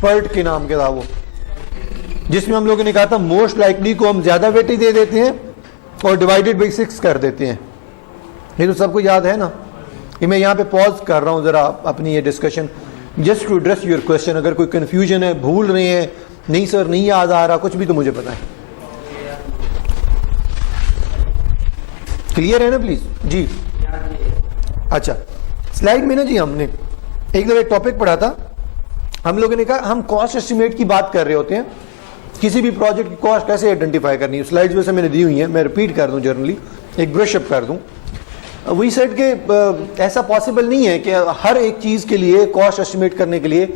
पर्ट के नाम के था वो, जिसमें हम लोगों ने कहा था मोस्ट लाइकली को हम ज्यादा वेटेज दे देते हैं और डिवाइडेड बाई 6 कर देते हैं। ये तो सबको याद है ना। ये मैं यहाँ पे पॉज कर रहा हूँ जरा अपनी ये discussion, just to address your question. अगर कोई कंफ्यूजन है, भूल रहे हैं, नहीं सर नहीं याद आ रहा, कुछ भी तो मुझे पता है। क्लियर है ना प्लीज जी। अच्छा, स्लाइड में ना जी हमने एक दफा टॉपिक पढ़ा था, हम लोगों ने कहा हम कॉस्ट एस्टिमेट की बात कर रहे होते हैं, किसी भी प्रोजेक्ट की कॉस्ट कैसे आइडेंटिफाई करनी है। स्लाइड्स वैसे मैंने दी हुई हैं, मैं रिपीट कर दूं, जनरली एक ब्रश अप कर दूं। वी सेड के ऐसा पॉसिबल नहीं है कि हर एक चीज़ के लिए कॉस्ट एस्टिमेट करने के लिए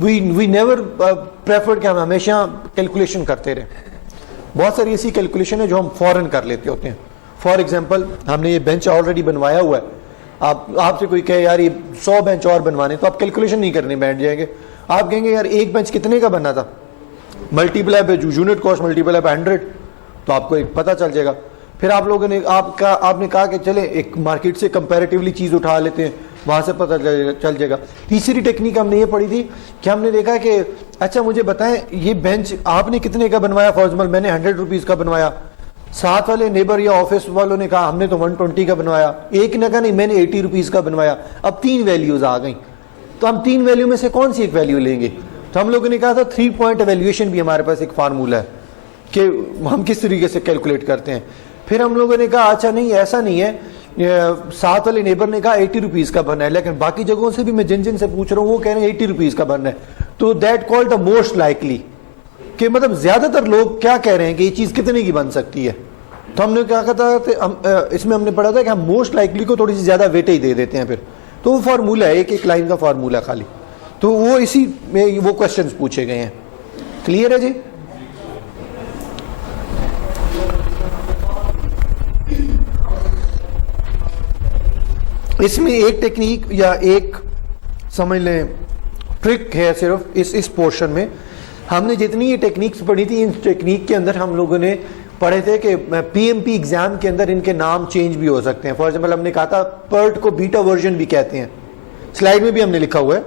वी नेवर प्रेफर्ड कि हम हमेशा कैलकुलेशन करते रहे। बहुत सारी ऐसी कैलकुलेशन है जो हम फॉरन कर लेते होते हैं। फॉर एग्जाम्पल, हमने ये बेंच ऑलरेडी बनवाया हुआ है, आपसे कोई कहे यार ये 100 बेंच और बनवाने, तो आप कैलकुलेशन नहीं करने बैठ जाएंगे। आप कहेंगे यार एक बेंच कितने का बनना था, multiply by unit cost multiply by 100, तो आपको एक पता चल जाएगा। फिर आप लोगों ने आपने कहा कि चले एक मार्केट से कंपैरेटिवली चीज़ उठा लेते हैं, वहाँ से पता चल जाएगा। तीसरी टेक्निक हमने ये पढ़ी थी कि हमने देखा कि अच्छा मुझे बताएं ये बेंच आपने कितने का बनवाया। फॉर एग्जाम्पल मैंने 100 रुपीज़ का बनवाया, साथ वाले नेबर या ऑफिस वालों ने कहा हमने तो 120 का बनवाया, एक ने कहा नहीं मैंने 80 रुपीज़ का बनवाया। अब 3 वैल्यूज आ गई, तो हम 3 वैल्यू में से कौन सी एक वैल्यू लेंगे। तो हम लोगों ने कहा था 3 पॉइंट एवेल्यूएशन भी हमारे पास एक फार्मूला है कि हम किस तरीके से कैलकुलेट करते हैं। फिर हम लोगों ने कहा अच्छा नहीं ऐसा नहीं है, साथ वाले नेबर ने कहा 80 रुपीज़ का बनना है, लेकिन बाकी जगहों से भी मैं जिन से पूछ रहा हूँ वो कह रहे हैं 80 रुपीज़ का बनना है। तो that called the most likely, कि मतलब ज्यादातर लोग क्या कह रहे हैं कि ये चीज़ कितने की बन सकती है। तो हमने क्या कहा था, इसमें हमने पढ़ा था कि हम मोस्ट लाइकली को थोड़ी सी ज्यादा वेटेज दे देते हैं। फिर तो वो फार्मूला है, एक एक लाइन का फार्मूला खाली, तो वो इसी में वो क्वेश्चंस पूछे गए हैं। क्लियर है जी। इसमें एक टेक्निक या एक समझ लें ट्रिक है सिर्फ इस पोर्शन में। हमने जितनी ये टेक्निक्स पढ़ी थी, इन टेक्निक के अंदर हम लोगों ने पढ़े थे कि PMP एग्जाम के अंदर इनके नाम चेंज भी हो सकते हैं। फॉर एग्जाम्पल हमने कहा था पर्ट को बीटा वर्जन भी कहते हैं, स्लाइड में भी हमने लिखा हुआ है,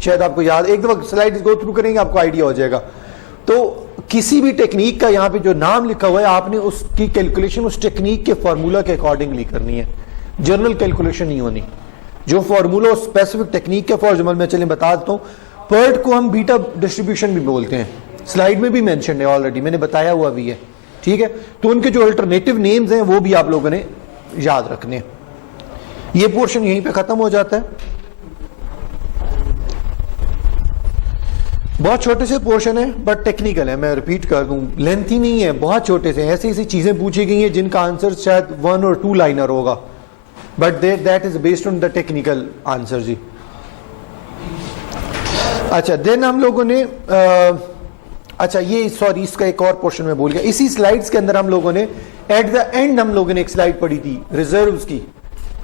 शायद आपको याद, एक दफा स्लाइड गो थ्रू करेंगे आपको आइडिया हो जाएगा। तो किसी भी टेक्निक का यहाँ पे जो नाम लिखा हुआ है आपने उसकी कैलकुलेशन उस टेक्निक के फॉर्मूला के अकॉर्डिंगली करनी है, जनरल कैलकुलेशन नहीं होनी। जो फॉर्मूला उस स्पेसिफिक टेक्निक के, फॉर एग्जाम्पल मैं चलिए बता देता हूँ, पर्ट को हम बीटा डिस्ट्रीब्यूशन भी बोलते हैं, स्लाइड में भी मेंशन है ऑलरेडी, मैंने बताया हुआ भी है, ठीक है। तो उनके जो अल्टरनेटिव नेम्स हैं वो भी आप लोगों ने याद रखने हैं। ये पोर्शन यहीं पे खत्म हो जाता है। बहुत छोटे से पोर्शन है बट टेक्निकल है, मैं रिपीट कर दूं, लेंथी नहीं है, बहुत छोटे से ऐसी ऐसी चीजें पूछी गई हैं जिनका आंसर शायद 1 और 2 लाइनर होगा, but that is based on the technical answer जी। अच्छा, देन हम लोगों ने अच्छा ये सॉरी इसका एक और पोर्शन में भूल गया, इसी स्लाइड्स के अंदर हम लोगों ने एट द एंड हम लोगों ने एक स्लाइड पढ़ी थी रिजर्व्स की,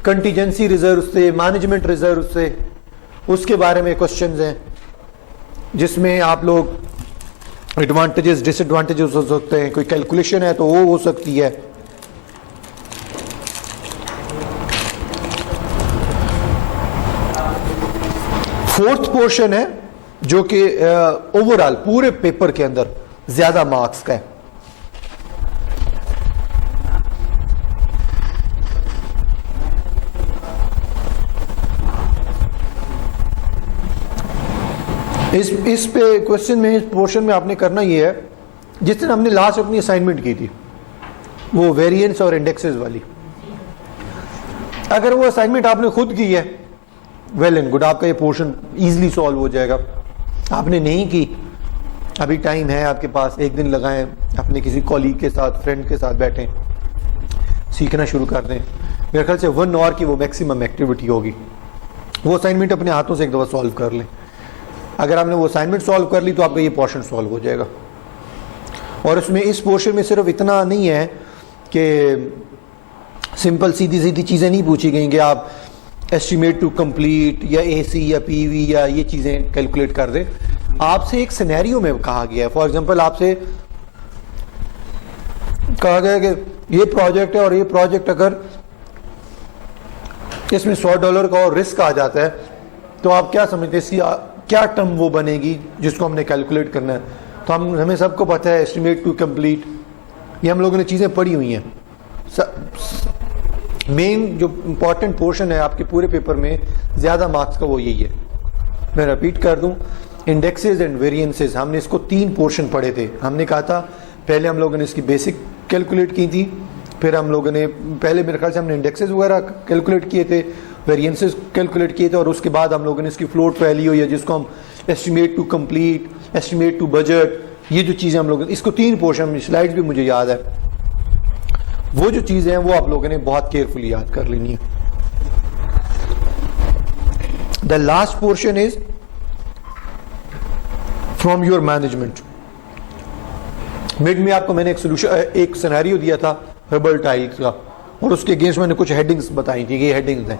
कंटीजेंसी रिजर्व से, मैनेजमेंट रिजर्व से, उसके बारे में क्वेश्चंस हैं जिसमें आप लोग एडवांटेजेस डिसएडवांटेजेस हो सकते हैं, कोई कैलकुलेशन है तो वो हो सकती है। फोर्थ पोर्शन है जो कि ओवरऑल पूरे पेपर के अंदर ज्यादा मार्क्स का है। इस पे क्वेश्चन में, इस पोर्शन में आपने करना ये है, जिस दिन हमने लास्ट अपनी असाइनमेंट की थी वो वेरिएंस और इंडेक्सेस वाली, अगर वो असाइनमेंट आपने खुद की है वेल एंड गुड, आपका ये पोर्शन इजीली सॉल्व हो जाएगा। आपने नहीं की, अभी टाइम है आपके पास, एक दिन लगाएं, अपने किसी कॉलीग के साथ, फ्रेंड के साथ बैठें, सीखना शुरू कर दें। मेरे ख्याल से 1 आवर की वो मैक्सिमम एक्टिविटी होगी। वो असाइनमेंट अपने हाथों से एक दफ़ा सॉल्व कर लें। अगर आपने वो असाइनमेंट सॉल्व कर ली तो आपका ये पोर्शन सॉल्व हो जाएगा। और इसमें इस पोर्शन में सिर्फ इतना नहीं है कि सिंपल सीधी सीधी चीज़ें नहीं पूछी गई कि आप एस्टिमेट टू कंप्लीट या एसी या पीवी या ये चीज़ें कैलकुलेट कर दें। आपसे एक सिनेरियो में कहा गया है, फॉर एग्जांपल आपसे कहा गया है कि ये प्रोजेक्ट है और ये प्रोजेक्ट अगर इसमें $100 का और रिस्क आ जाता है तो आप क्या समझते हैं, इसकी क्या टर्म वो बनेगी जिसको हमने कैलकुलेट करना है। तो हमें सबको पता है एस्टिमेट टू कंप्लीट, ये हम लोगों ने चीज़ें पढ़ी हुई हैं। मेन जो इंपॉर्टेंट पोर्शन है आपके पूरे पेपर में ज़्यादा मार्क्स का वो यही है। मैं रिपीट कर दूं, इंडेक्सेस एंड वेरिएंसेस, हमने इसको 3 पोर्शन पढ़े थे। हमने कहा था पहले हम लोगों ने इसकी बेसिक कैलकुलेट की थी, फिर हम लोगों ने पहले मेरे ख्याल से हमने इंडेक्सेस वगैरह कैलकुलेट किए थे, वेरिएंसेस कैलकुलेट किए थे, और उसके बाद हम लोगों ने इसकी फ्लोट वैल्यू या जिसको हम estimate to complete, estimate to budget, ये जो चीज़ें हम लोग, इसको 3 पोर्शन, स्लाइड्स भी मुझे याद है, वो जो चीज़ें हैं वो आप लोगों ने बहुत केयरफुली याद कर लेनी है। The last portion is from your management. Mid में आपको मैंने एक सोल्यूशन, एक सिनेरियो दिया था हर्बल टाइल्स का, और उसके अगेंस्ट मैंने कुछ हेडिंग्स बताई थी कि ये हेडिंग्स हैं,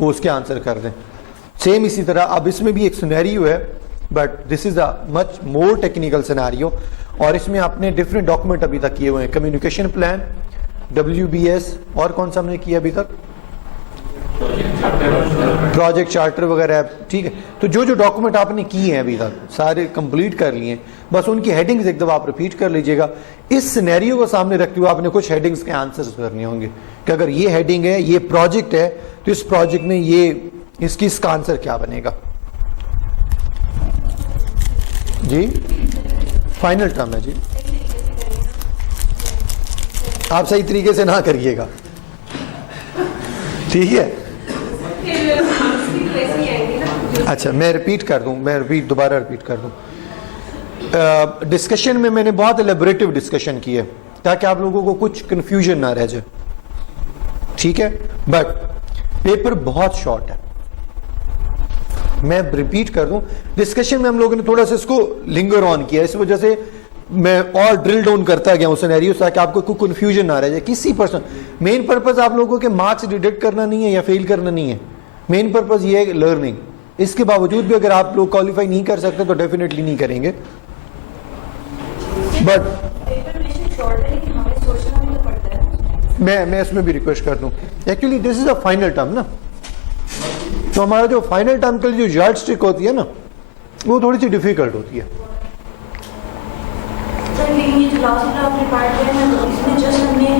वो उसके आंसर कर दें। सेम इसी तरह अब इसमें भी एक सिनेरियो है, but this is a much more technical scenario, और इसमें आपने डिफरेंट डॉक्यूमेंट अभी तक किए हुए हैं, कम्युनिकेशन प्लान, WBS, और कौन सा हमने किया अभी तक, प्रोजेक्ट चार्टर वगैरह, ठीक है। तो जो जो डॉक्यूमेंट आपने किए हैं अभी तक सारे कंप्लीट कर लिए हैं, बस उनकी हेडिंग्स एक दफ़ा आप रिपीट कर लीजिएगा। इस सिनेरियो को सामने रखते हुए आपने कुछ हेडिंग्स के आंसर्स करने होंगे कि अगर ये हेडिंग है, ये प्रोजेक्ट है, तो इस प्रोजेक्ट में ये इसका आंसर क्या बनेगा। जी फाइनल टर्म है जी, आप सही तरीके से ना करिएगा, ठीक है। अच्छा मैं रिपीट कर दूं, दोबारा रिपीट कर दूं। डिस्कशन में मैंने बहुत एलेबोरेटिव डिस्कशन की है ताकि आप लोगों को कुछ कंफ्यूजन ना रह जाए, ठीक है। बट पेपर बहुत शॉर्ट है, मैं रिपीट कर दूं, डिस्कशन में हम लोगों ने थोड़ा सा इसको लिंगर ऑन किया, इस वजह से मैं और ड्रिल डाउन करता गया उस सिनेरियो ताकि आपको कोई कंफ्यूजन ना रह जाए किसी पर्सन। मेन पर्पस आप लोगों के मार्क्स डिडक्ट करना नहीं है या फेल करना नहीं है, मेन पर्पस ये है लर्निंग। इसके बावजूद भी अगर आप लोग क्वालिफाई नहीं कर सकते तो डेफिनेटली नहीं करेंगे। बट मैं इसमें भी रिक्वेस्ट कर दूं, actually this is a final term ना, तो हमारा जो फाइनल टर्म के लिए जो यार्ड स्टिक होती है ना, वो थोड़ी सी डिफिकल्ट होती है। लेकिन ये जो लास्ट आपने पार्ट किया है ना, इसमें जस्ट हमने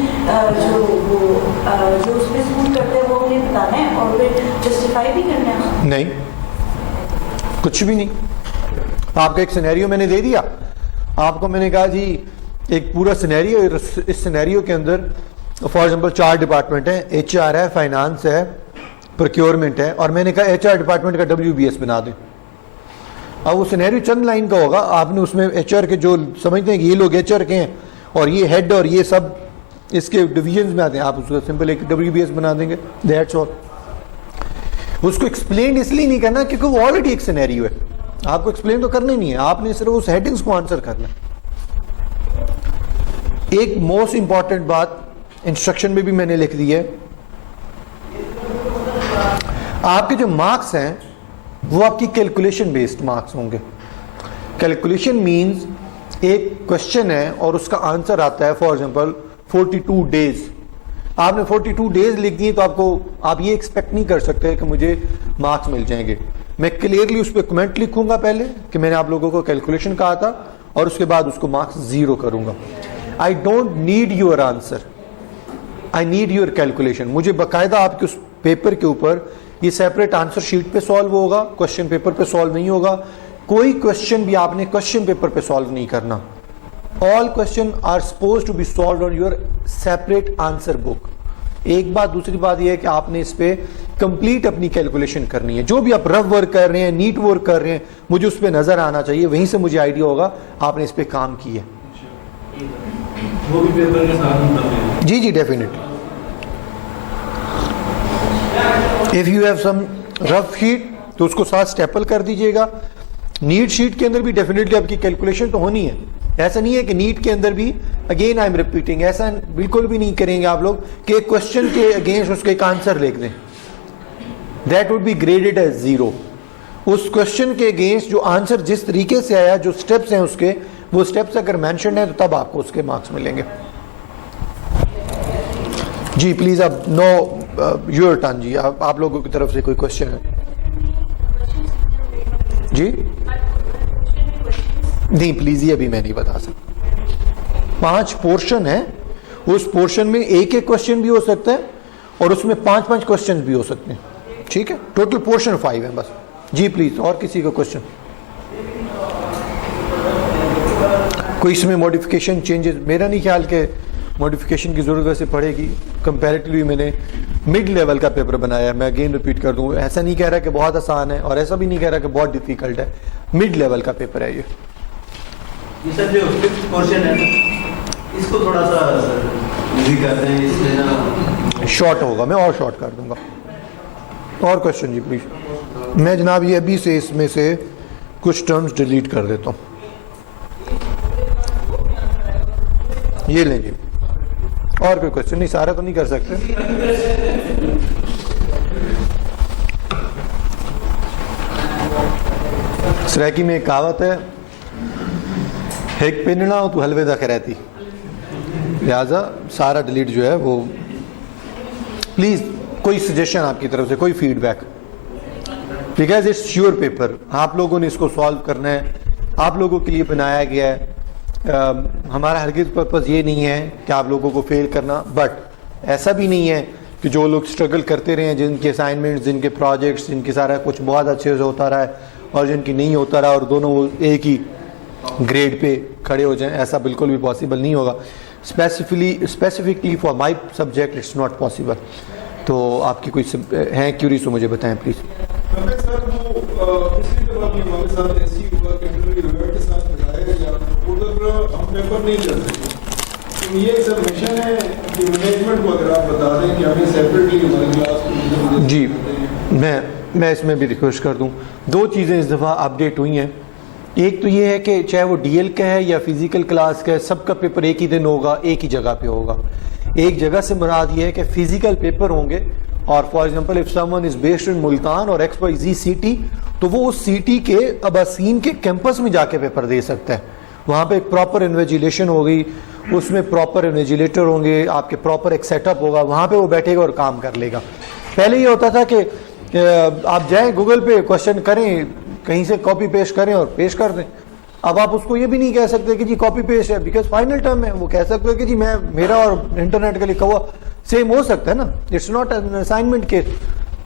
जो उसमें स्कूल करते हैं वो हमें बताना है और फिर जस्टिफाई भी करना है। नहीं, कुछ भी नहीं, आपका एक सिनेरियो मैंने दे दिया आपको, मैंने कहा जी एक पूरा सिनेरियो, इस सिनेरियो के अंदर फॉर एग्जांपल 4 डिपार्टमेंट हैं, HR है, फाइनेंस है, प्रोक्योरमेंट है और मैंने कहा HR डिपार्टमेंट का WBS बना दें। अब वो सिनेरियो चंद लाइन का होगा, आपने उसमें HR के जो समझते हैं कि ये लोग HR के हैं और ये हेड और ये सब इसके डिविजन्स में आते हैं, आप उसको सिंपल एक WBS बना देंगे, दैट्स ऑल। उसको एक्सप्लेन इसलिए नहीं करना क्योंकि वो ऑलरेडी एक सिनेरियो है, आपको एक्सप्लेन तो करना ही नहीं है, आपने सिर्फ उस हेडिंग्स को आंसर करना है। एक मोस्ट इंपॉर्टेंट बात इंस्ट्रक्शन में भी मैंने लिख दी है, आपके जो मार्क्स हैं वो आपकी कैलकुलेशन बेस्ड मार्क्स होंगे। कैलकुलेशन मींस एक क्वेश्चन है और उसका आंसर आता है फॉर एग्जांपल 42 डेज, आपने 42 डेज लिख दिए तो आप ये एक्सपेक्ट नहीं कर सकते कि मुझे मार्क्स मिल जाएंगे। मैं क्लियरली उस पर कमेंट लिखूंगा पहले कि मैंने आप लोगों को कैलकुलेशन कहा था और उसके बाद उसको मार्क्स 0 करूंगा। I don't need your answer, I need your calculation. मुझे बाकायदा आपके उस पेपर के ऊपर ये सेपरेट आंसर शीट पे सॉल्व होगा, क्वेश्चन पेपर पे सॉल्व नहीं होगा। कोई क्वेश्चन भी आपने क्वेश्चन पेपर पे सॉल्व नहीं करना। All question are suppose to be solve on your separate answer book. एक बात, दूसरी बात यह है कि आपने इस पे कंप्लीट अपनी कैलकुलेशन करनी है। जो भी आप रफ वर्क कर रहे हैं, नीट वर्क कर रहे हैं, मुझे उस पर नजर आना चाहिए, वहीं से मुझे आइडिया होगा आपने इस पे काम किया। वो भी पेपर के साथ हम करते हैं। जी जी definitely. If you have some rough sheet तो उसको साथ स्टेपल कर दीजिएगा। नीट शीट के अंदर भी डेफिनेटली आपकी कैलकुलेशन तो होनी है। ऐसा नहीं है कि नीट के अंदर भी, अगेन आई एम रिपीटिंग, ऐसा बिल्कुल भी नहीं करेंगे आप लोग कि एक क्वेश्चन के अगेंस्ट उसके एक आंसर लिख दें, that would be graded as 0। उस क्वेश्चन के अगेंस्ट जो आंसर जिस तरीके से आया, जो स्टेप्स हैं उसके, वो स्टेप्स अगर मेंशन है तो तब आपको उसके मार्क्स मिलेंगे। जी प्लीज, अब नो योर टर्न जी, आप लोगों की तरफ से कोई क्वेश्चन है जी? नहीं प्लीज, ये अभी मैं नहीं बता सकता। 5 पोर्शन है, उस पोर्शन में एक एक क्वेश्चन भी हो सकता है और उसमें 5-5 क्वेश्चन भी हो सकते हैं, ठीक है? टोटल पोर्शन 5 है बस। जी प्लीज, और किसी का क्वेश्चन? कोई इसमें मॉडिफिकेशन चेंजेस? मेरा नहीं ख्याल के मॉडिफिकेशन की जरूरत वैसे पड़ेगी। कंपैरेटिवली मैंने मिड लेवल का पेपर बनाया है, मैं अगेन रिपीट कर दूं, ऐसा नहीं कह रहा कि बहुत आसान है और ऐसा भी नहीं कह रहा कि बहुत डिफिकल्ट है, मिड लेवल का पेपर है ये। सर जो 5th पोर्शन है इसको थोड़ा सा इजी करते हैं, इसलिए ना शॉर्ट होगा, मैं और शॉर्ट कर दूंगा। और क्वेश्चन जी प्लीज। मैं जनाब ये अभी से इसमें से कुछ टर्म्स डिलीट कर देता हूँ, ये लें जी। और कोई क्वेश्चन? नहीं, सारा तो नहीं कर सकते। सराइकी में एक कहावत है, एक पिनना हो तो हलवे तक रहती, लिहाजा सारा डिलीट जो है वो, प्लीज कोई सजेशन आपकी तरफ से, कोई feedback, because it's your paper, आप लोगों ने इसको सॉल्व करना है, आप लोगों के लिए बनाया गया है। हमारा हरगिज़ पर्पस ये नहीं है कि आप लोगों को फेल करना, बट ऐसा भी नहीं है कि जो लोग स्ट्रगल करते रहे हैं, जिनके असाइनमेंट्स, जिनके प्रोजेक्ट्स, जिनके सारा कुछ बहुत अच्छे से होता रहा है और जिनकी नहीं होता रहा और दोनों एक ही ग्रेड पे खड़े हो जाएं, ऐसा बिल्कुल भी पॉसिबल नहीं होगा। Specifically for my subject it's not possible. तो आपकी कोई हैं क्यूरीज तो मुझे बताएं प्लीज़। सर वो पिछली दफा भी हमारे साथ ऐसी हुआ कि इंटरव्यू रिवर्ट के साथ बताया गया, उधर हम पेपर नहीं कर सके। तो ये सबमिशन है कि मैनेजमेंट को अगर आप बता दें कि हमें सेपरेटली हमारी क्लास जी, मैं इसमें भी रिक्वेस्ट कर दूं, 2 चीज़ें इस दफ़ा अपडेट हुई हैं। एक तो ये है कि चाहे वो DL का है या फिजिकल क्लास का है, सबका पेपर एक ही दिन होगा, एक ही जगह पे होगा। एक जगह से मुराद ये है कि फिजिकल पेपर होंगे और for example if someone is based in Multan और XYZ सिटी, तो वो उस सिटी के अबासीन के कैंपस में जाके पेपर दे सकता है। वहाँ पे एक प्रॉपर इन्वेजिलेशन होगी, उसमें प्रॉपर इन्वेजिलेटर होंगे, आपके प्रॉपर एक सेटअप होगा, वहाँ पे वो बैठेगा और काम कर लेगा। पहले ये होता था कि आप जाएं गूगल पे क्वेश्चन करें, कहीं से कॉपी पेस्ट करें और पेश कर दें। अब आप उसको ये भी नहीं कह सकते कि जी कॉपी पेस्ट है, बिकॉज फाइनल टर्म है। वो कह सकते हो कि जी मेरा और इंटरनेट का लिखा हुआ सेम हो सकता है ना, it's not an assignment case.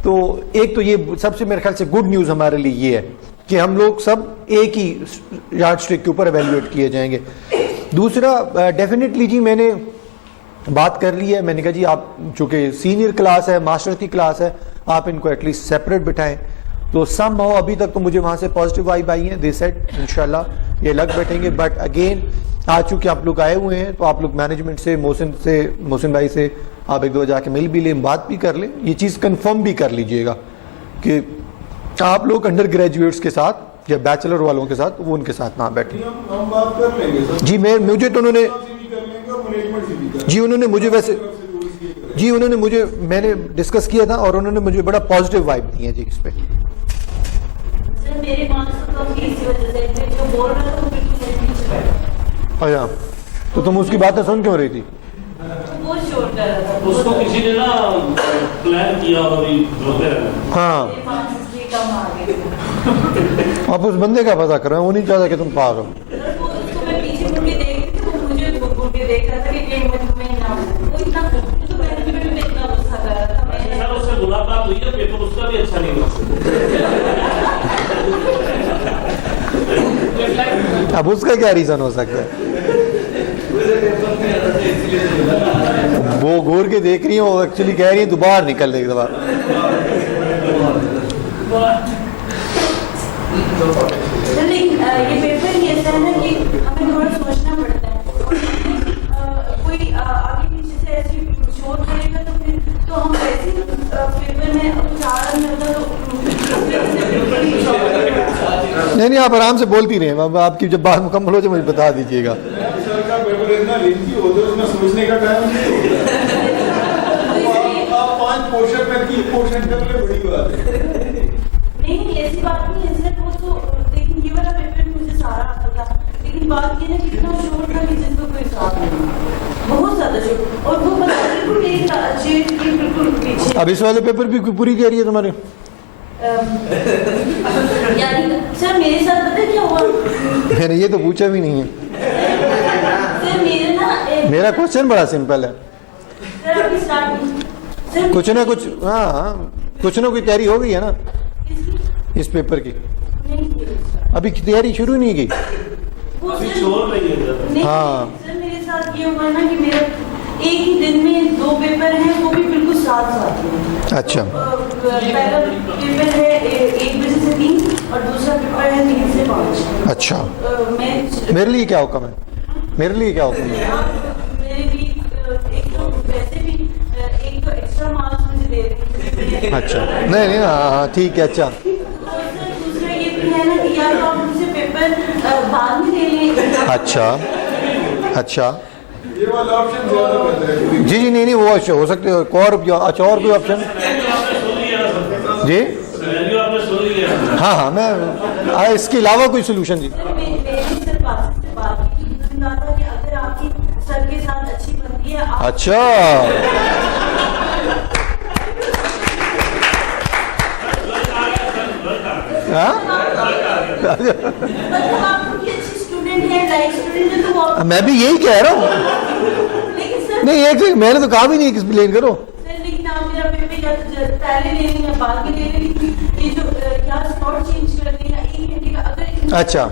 तो एक तो ये सबसे मेरे ख्याल से गुड न्यूज़ हमारे लिए ये है कि हम लोग सब एक ही यार्ड स्टिक के ऊपर एवेल्युएट किए जाएंगे। दूसरा, डेफिनेटली जी मैंने बात कर ली है, मैंने कहा जी आप चूँकि सीनियर क्लास है, मास्टर की क्लास है, आप इनको एटलीस्ट सेपरेट बिठाएं। तो समहाउ अभी तक तो मुझे वहाँ से पॉजिटिव वाइब आई है, दे सेड इंशाल्लाह ये लग बैठेंगे। बट अगेन आज चूँकि आप लोग आए हुए हैं तो आप लोग मैनेजमेंट से मोहसिन भाई से आप एक दो जाके मिल भी लें, बात भी कर लें, ये चीज़ कंफर्म भी कर लीजिएगा कि आप लोग अंडर ग्रेजुएट्स के साथ या बैचलर वालों के साथ वो उनके साथ ना बैठे। हम बात कर लेंगे सर। जी मुझे तो उन्होंने जी उन्होंने मुझे वैसे जी उन्होंने मुझे मैंने डिस्कस किया था और उन्होंने मुझे बड़ा पॉजिटिव वाइब दी है जी इस पे। सर मेरे मार्क्स तो इसी वजह से मैं जो बोल रहा था वो बिल्कुल मेरे पीछे बैठा। अच्छा तो तुम उसकी बातें सुन क्यों रही थी? वो शोर कर रहा था। उसको किसी ने ना प्लान किया और ये रोते रहे। हाँ मेरे मार्क्स इसलिए कम आ गए। आप उस बंदे का पता कर रहे हो, वो नहीं चाहता कि तुम पास हो। सर वो उसको मैं पीछे मुड़ के देख रही थी, वो मुझे घूर के देख रहा था कि कहीं मैं तुम्हें ना वो इतना तो मैनेजमेंट में इतना गुस्सा कर रहा था। मैं सर उससे मुलाकात हुई है, पेपर उसका भी अच्छा नहीं हुआ। अब उसका क्या रीजन हो सकता है? वो घूर के देख रही है, वो एक्चुअली कह रही है तू बाहर निकल दे एक दफा। लेकिन ये पेपर ही ऐसा है ना कि हमें थोड़ा सोचना पड़ता है। कोई आगे पीछे से ऐसी शोर करेगा तो फिर तो हम वैसे ही पेपर में उदाहरण मिलता नहीं आप आराम से बोलती रहे, अब आपकी जब बात मुकम्मल हो जाए मुझे बता दीजिएगा। सर का पेपर इतना लेंथी होता है उसमें सोचने का टाइम नहीं होता। आप 5 पोर्शन में 3 पोर्शन कर ले, बड़ी बात है। नहीं ऐसी बात नहीं है सर। वो तो लेकिन ये वाला पेपर मुझे सारा आता था, लेकिन बात ये ना कितना शोर था कि जिसको कोई साथ नहीं, बहुत ज्यादा शोर। और वो बता बिल्कुल मेरी चेयर के बिल्कुल पीछे। अब इस वाले पेपर भी पूरी तैयारी है तुम्हारे? यानी सर मेरे साथ पता है क्या हुआ? मैंने ये तो पूछा भी नहीं है। सर मेरे ना मेरा क्वेश्चन बड़ा सिंपल है। सर अभी स्टार्ट सर कुछ ना कुछ हाँ कुछ ना कुछ तैयारी हो गई है ना किसकी? इस पेपर की? नहीं की सर। अभी तैयारी शुरू नहीं की? वो अभी सर छोड़ रही है सर। नहीं हाँ। सर मेरे साथ ये हुआ ना कि मेरा एक ही दिन में 2 पेपर हैं, वो भी बिल्कुल साथ हैं। अच्छा पहला पेपर है 1 बजे से 3 और दूसरा पेपर है 3 से 5। अच्छा मैं मेरे लिए क्या हुक्म है? मेरे लिए क्या हुक्म है? मेरे लिए एक तो वैसे भी एक तो एक्स्ट्रा मार्क्स मुझे दे रही है। अच्छा नहीं हाँ ठीक है। अच्छा और सर दूसरा ये भी है ना कि या तो आप मुझे पेपर बाद में दे लें। अच्छा ये वाला ऑप्शन ज्यादा बेहतर है। जी नहीं वो हो सकते हो और कोई ऑप्शन जी? सिनेरियो आपने सुन लिया। हाँ मैं इसके अलावा कोई सोल्यूशन जी? सर मेरी सर बात से बात की उसने कहा था कि अगर आपकी सर के साथ अच्छी बनती है आप अच्छा हाँ? मतलब आप उनकी अच्छी स्टूडेंट है, लाइक स्टूडेंट है, तो वो आप- मैं भी यही कह रहा हूँ। लेकिन सर नहीं एक सेकंड, मैंने तो कहा भी नहीं एक्सप्लेन करो। सर लेकिन आप मेरा पेपर या तो पहले ले लें या बाद में ले लें। ये जो क्या स्लॉट चेंज कर दें या 1 घंटे का अगर अच्छा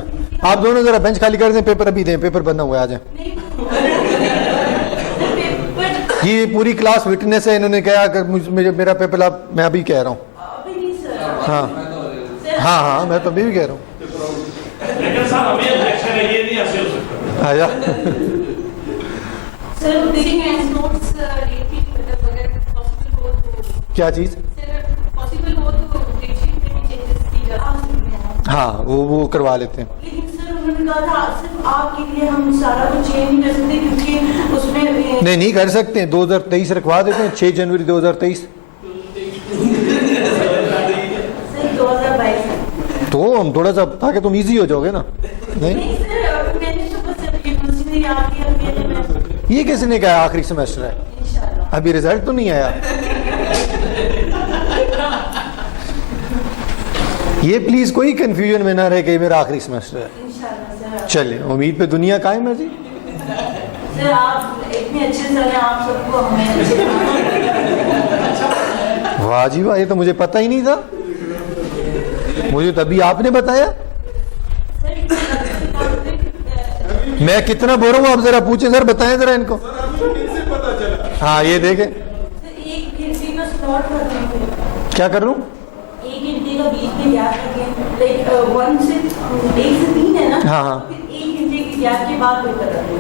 आप दोनों जरा बेंच खाली कर दें, पेपर अभी दें, पेपर बंदा हुआ आ जाए। नहीं पेपर ये पूरी क्लास विटनेस है, इन्होंने कहा कि मेरा पेपर मैं अभी कह रहा हूँ। अभी नहीं सर। हाँ सर हाँ मैं तो अभी भी कह रहा हूँ। लेकिन सर हमें ऑब्जेक्शन है, ये नहीं ऐसे हो सकता। आया सर देखिए नोट्स लेके मतलब अगर पॉसिबल हो तो क्या चीज़? सर पॉसिबल हो तो डेट शीट में भी चेंजेस की जा सकते हैं। हाँ वो करवा लेते हैं। लेकिन सर उन्होंने कहा था सिर्फ आपके लिए हम सारा कुछ चेंज नहीं कर सकते क्योंकि उसमें नहीं कर सकते हैं, 2023 रखवा देते हैं, 6 जनवरी 2023। सर 2022 तो हम थोड़ा सा ताकि तुम इजी हो जाओगे ना। नहीं नहीं सर मैंने तो बस यूनिवर्सिटी आके अभी मैं ये किसी ने कहा आखिरी सेमेस्टर है, इंशाल्लाह अभी रिजल्ट तो नहीं आया। ये प्लीज कोई कंफ्यूजन में ना रहे कि मेरा आखिरी सेमेस्टर है। इंशाल्लाह सर। चलिए उम्मीद पे दुनिया कायम है जी। सर आप इतने अच्छे सर हैं, आप सबको हमें अच्छे वाह जी वाह, ये तो मुझे पता ही नहीं था, मुझे तभी आपने बताया। मैं कितना बोल रहा हूँ, आप जरा पूछे सर, बताएं जरा इनको। सर आपको इनसे पता चला। हाँ ये देखें, एक घंटे का स्लॉट रखेंगे क्या कर लूँ? 1 घंटे का बीच में गैप रखें, लाइक 1 से 3 है ना, हाँ, हाँ। तो फिर 1 घंटे की गैप के बाद पेपर रखें,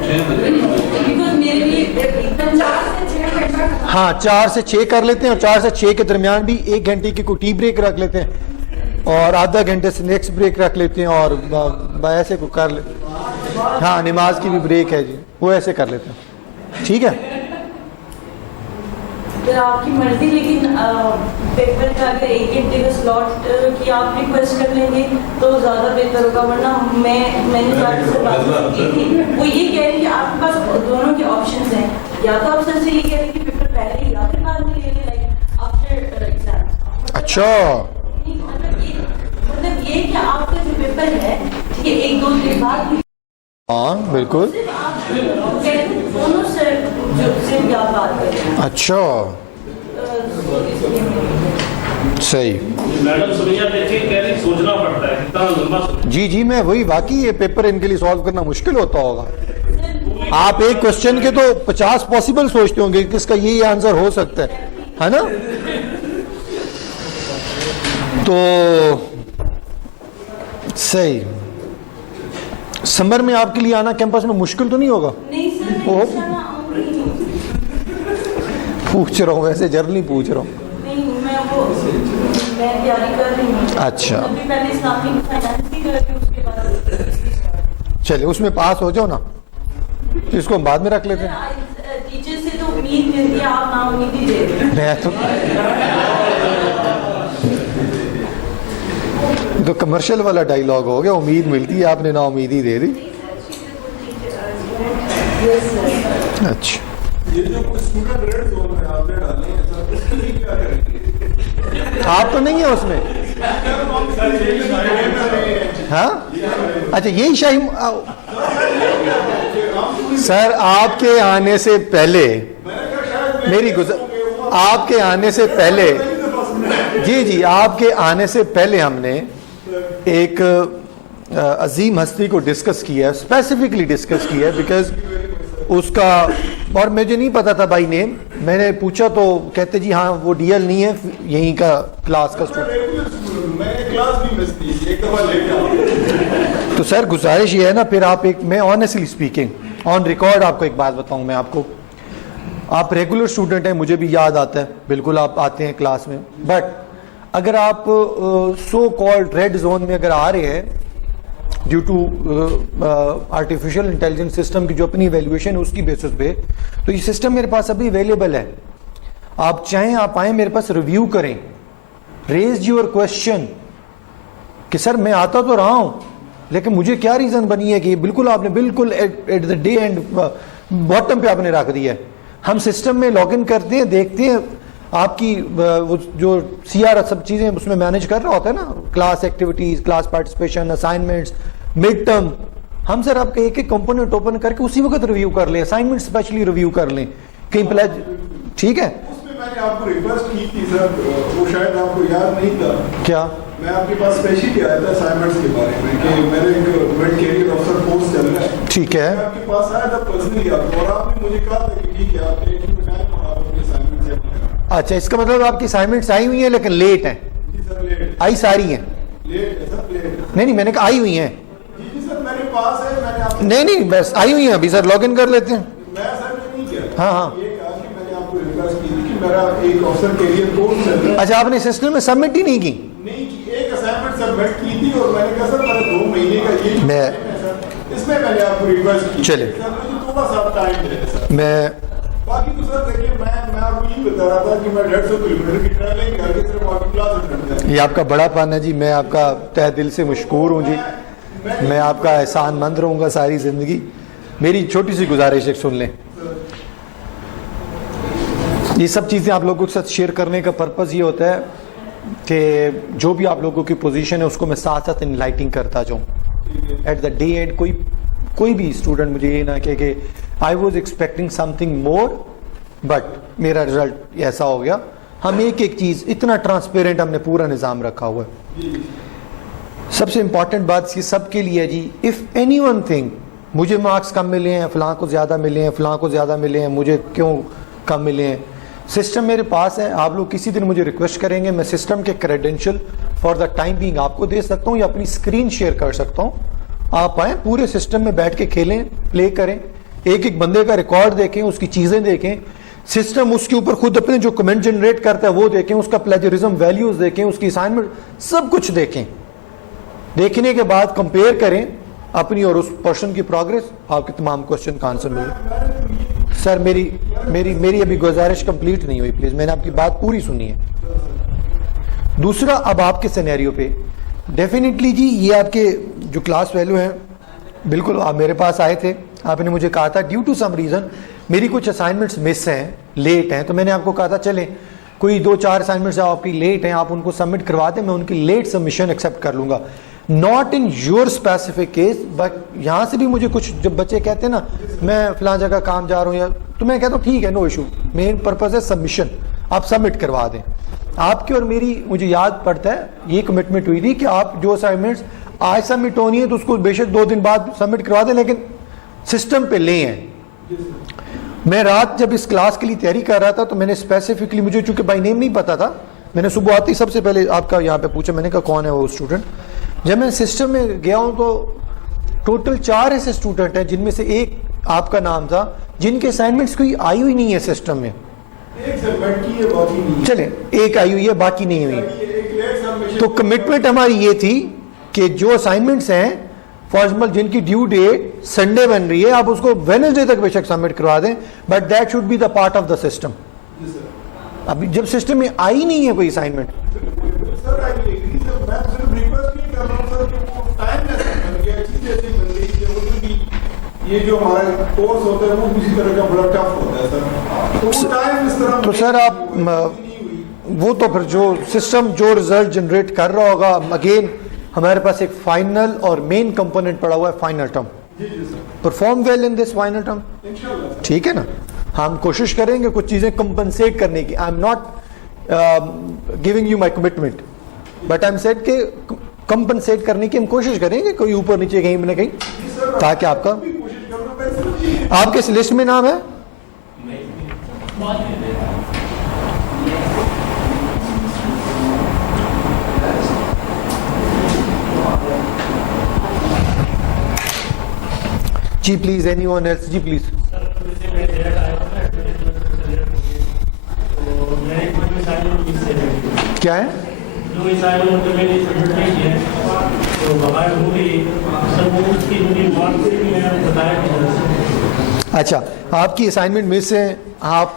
बिकॉज मेरे लिए एकदम 4 से 6 घंटा। हाँ, 4 से 6 कर लेते हैं और 4 से 6 के दरमियान भी 1 घंटे की कोई टी ब्रेक रख लेते हैं और आधा घंटे से नेक्स्ट ब्रेक रख लेते हैं और ऐसे को कर लेते हैं। हाँ, नमाज की भी ब्रेक है जी, वो ऐसे कर लेते हैं, ठीक है। फिर आपकी मर्जी, लेकिन पेपर का अगर 1 घंटे का स्लॉट की आप रिक्वेस्ट कर लेंगे तो ज़्यादा बेहतर होगा, वरना मैंने सर से बात की थी, वो ये कह रहे हैं कि आपके पास दोनों के ऑप्शंस हैं, या तो आप सर से ये कह रहे हैं कि पेपर पहले या फिर बाद में ले लें, लाइक आफ्टर एग्जाम। अच्छा, मतलब ये कि आपका जो पेपर है, ठीक है, 1-2 दिन बाद, हाँ बिल्कुल, सिर्फ आप कह रहे हैं दोनों सर जो से भी आप बात करें। अच्छा, सही। मैडम सुनिया देखिए कह रही सोचना पड़ता है, कितना लंबा सोचना। जी जी, मैं वही, वाकई ये पेपर इनके लिए सॉल्व करना मुश्किल होता होगा। आप एक क्वेश्चन के तो 50 पॉसिबल सोचते होंगे कि इसका यही आंसर हो सकता है ना? तो सही। समर में आपके लिए आना कैंपस में मुश्किल तो नहीं होगा? नहीं सर, ओह। इंशाल्लाह आऊंगी। पूछ रहा हूँ, वैसे जर्नली पूछ रहा हूँ। नहीं, मैं तैयारी कर रही हूँ। अच्छा। अभी पहले इस्लामिक फाइनेंस की कर रही हूँ, उसके बाद चलिए, उसमें पास हो जाओ ना, तो इसको हम बाद में रख लेते हैं। टीचर से तो उम्मीद मिलती है, आप ना उम्मीद ही दे रहे हैं। मैं तो कमर्शियल वाला डायलॉग हो गया, उम्मीद मिलती है, आपने ना उम्मीद ही दे दी। अच्छा, ये जो कुछ स्टूडेंट रेड जोन में आपने डाले हैं सर, उसके लिए क्या करेंगे? आप तो नहीं है उसमें? हाँ, अच्छा, यही शाही सर, आपके आने से पहले आपके आने से पहले, जी जी, आपके आने से पहले हमने एक अजीम हस्ती को डिस्कस किया है, स्पेसिफिकली डिस्कस किया है, बिकॉज उसका, और मुझे नहीं पता था बाई नेम, मैंने पूछा तो कहते जी हाँ वो डीएल नहीं है, यहीं का क्लास का स्टूडेंट। मैंने क्लास भी मिस की, एक दफा लेट आया। तो सर गुजारिश ये है ना, फिर आप मैं ऑनेस्टली स्पीकिंग ऑन रिकॉर्ड आपको एक बात बताऊं, मैं आपको, आप रेगुलर स्टूडेंट हैं, मुझे भी याद आता है, बिल्कुल आप आते हैं क्लास में, बट अगर आप सो कॉल्ड रेड जोन में अगर आ रहे हैं due to artificial intelligence system की जो अपनी वैल्यूएशन है उसकी बेसिस पे, तो ये सिस्टम मेरे पास अभी अवेलेबल है, आप चाहें आप आए मेरे पास, रिव्यू करें, रेज योर क्वेश्चन कि सर मैं आता तो रहा हूं लेकिन मुझे क्या रीजन बनी है कि बिल्कुल आपने बिल्कुल at the day and bottom पे आपने रख दिया है। हम सिस्टम में लॉग इन करते हैं, देखते हैं आपकी वो जो सीआर सब चीजें उसमें मैनेज कर रहा होता है ना, class activities, class participation, assignments, mid term, हम सर आपके एक एक कंपोनेंट ओपन करके उसी वक्त रिव्यू कर लें, असाइनमेंट स्पेशली रिव्यू कर लें कहीं प्लेज, ठीक है? उसमें मैंने आपको रिक्वेस्ट की थी सर, वो शायद आपको याद नहीं था। क्या? मैं आपके पास स्पेशली आया था असाइनमेंट्स के बारे में कि मेरे एक मिड कैरियर ऑफिसर कोर्स चल रहा है, ठीक है, मैं आपके पास आया था पर्सनली आपको, और आपने मुझे कहा था कि ठीक है आप एक टाइम और आप अपने असाइनमेंट से अपने। अच्छा, इसका मतलब आपकी असाइनमेंट्स आई हुई हैं लेकिन लेट हैं? जी सर, लेट आई सारी हैं? लेट है सर, लेट। नहीं मैंने कहा आई हुई हैं। जी सर, मेरे पास है, मैंने आपको नहीं बस आई हुई हैं अभी सर, लॉग इन कर लेते हैं। मैं सर नहीं किया, हाँ हाँ, ये कहा कि मैंने आपको रिक्वेस्ट की थी कि मेरा एक ऑफिसर कैरियर कोर्स चल रहा है। अच्छा, आपने सिस्टम में सबमिट ही नहीं की? नहीं की, एक असाइनमेंट सबमिट की थी और मैंने कहा सर मेरा 2 महीने का ये मैं इसमें मैंने आपको रिक्वेस्ट की। चले। सर मुझे थोड़ा सा टाइम दे सर। मैं बाकी तो सर देखिए, मैं आपको ये बता रहा था कि मैं 150 किलोमीटर की ट्रैवलिंग करके सिर्फ आपकी क्लास अटेंड कर। ये आपका बड़ा पान है जी, मैं आपका तहे दिल से मशकूर हूँ जी, मैं आपका एहसानमंद रहूँगा सारी ज़िंदगी। मेरी छोटी सी गुजारिश है, सुन लें, ये सब चीज़ें आप लोगों के साथ शेयर करने का पर्पज़ ये होता है कि जो भी आप लोगों की पोजीशन है उसको मैं साथ साथ इनलाइटिंग करता जाऊँ। एट द डे एंड कोई भी स्टूडेंट मुझे ये ना कहे कि I was expecting something more but मेरा रिजल्ट ऐसा हो गया। हम एक एक चीज़ इतना ट्रांसपेरेंट हमने पूरा निज़ाम रखा हुआ है। सबसे इंपॉर्टेंट बात ये सबके लिए है जी, इफ़ एनी वन थिंग मुझे मार्क्स कम मिले हैं, फलां को ज़्यादा मिले हैं, फलां को ज़्यादा मिले हैं, मुझे क्यों कम मिले हैं, सिस्टम मेरे पास है, आप लोग किसी दिन मुझे रिक्वेस्ट करेंगे, मैं सिस्टम के credential for the time being आपको दे सकता हूँ या अपनी स्क्रीन शेयर कर सकता हूँ। आप आए पूरे सिस्टम में बैठ के खेलें, प्ले करें, एक एक बंदे का रिकॉर्ड देखें, उसकी चीजें देखें, सिस्टम उसके ऊपर खुद अपने जो कमेंट जनरेट करता है वो देखें, उसका प्लेजरिज्म वैल्यूज देखें, उसकी असाइनमेंट, सब कुछ देखें। देखने के बाद कंपेयर करें अपनी और उस पर्सन की प्रोग्रेस, आपके तमाम क्वेश्चन का आंसर मिले। सर मेरी मेरी मेरी अभी गुजारिश कंप्लीट नहीं हुई, प्लीज, मैंने आपकी बात पूरी सुनी है। दूसरा, अब आपके सिनेरियो पे डेफिनेटली जी ये आपके जो क्लास वैल्यू है, बिल्कुल आप मेरे पास आए थे, आपने मुझे कहा था ड्यू टू सम रीजन मेरी कुछ असाइनमेंट्स मिस हैं, लेट हैं, तो मैंने आपको कहा था चलें कोई 2-4 असाइनमेंट्स आपकी लेट हैं, आप उनको सबमिट करवा दें, मैं उनकी लेट सबमिशन एक्सेप्ट कर लूंगा। Not in your specific case, but यहां से भी मुझे कुछ जब बच्चे कहते हैं ना मैं फलां जगह काम जा रहा हूं, या तो मैं कहता हूं ठीक है, नो इशू, मेन पर्पज है सबमिशन, आप सबमिट करवा दें। आपकी और मेरी मुझे याद पड़ता है ये कमिटमेंट हुई थी कि आप जो असाइनमेंट्स आज सबमिट होनी है तो उसको बेशक 2 दिन बाद सबमिट करवा दें, लेकिन सिस्टम पे ले हैं। मैं रात जब इस क्लास के लिए तैयारी कर रहा था तो मैंने स्पेसिफिकली, मुझे चूंकि बाय नेम नहीं पता था, मैंने सुबह आते ही सबसे पहले आपका यहाँ पे पूछा, मैंने कहा कौन है वो स्टूडेंट। जब मैं सिस्टम में गया हूं तो टोटल 4 ऐसे स्टूडेंट हैं जिनमें से एक आपका नाम था, जिनके असाइनमेंट्स कोई आई हुई नहीं है सिस्टम में। एक सर बैठी है, बाकी नहीं। चले, एक आई हुई है, बाकी नहीं हुई। एक लेट सबमिशन, तो कमिटमेंट हमारी ये थी कि जो असाइनमेंट्स हैं फॉर एग्जाम्पल जिनकी ड्यू डेट संडे बन रही है, आप उसको वेडनेसडे तक बेशक सबमिट करवा दें, but that should be the part of the system. अभी जब सिस्टम में आई नहीं है कोई assignment, sir I agree sir, मैं सिर्फ रिक्वेस्ट नहीं कर रहा हूं सर कि वो टाइम लेस बन गया, चीज ऐसी बन गई कि वो भी ये जो हमारा कोर्स होता है वो किसी तरह का बड़ा टफ होता है सर, तो वो टाइम इस तरह तो सर आप वो तो फिर जो सिस्टम जो रिजल्ट जनरेट कर रहा होगा, अगेन हमारे पास एक फाइनल और मेन कंपोनेंट पड़ा हुआ है final term. Perform well in this final term, ठीक है ना। हम कोशिश करेंगे कुछ चीजें कंपनसेट करने की। I am not giving you my commitment, but I am said के कंपनसेट करने की हम कोशिश करेंगे, कोई ऊपर नीचे कहीं ना कहीं, ताकि आपके इस लिस्ट में नाम है। जी प्लीज, एनीवन एल्स, जी प्लीज। क्या है? जो असाइनमेंट मैंने सबमिट नहीं किया तो बाहर हो गई सर, वो उसकी मुझे मार्क्स से भी मैंने बताया। अच्छा, आपकी असाइनमेंट मिस है आप,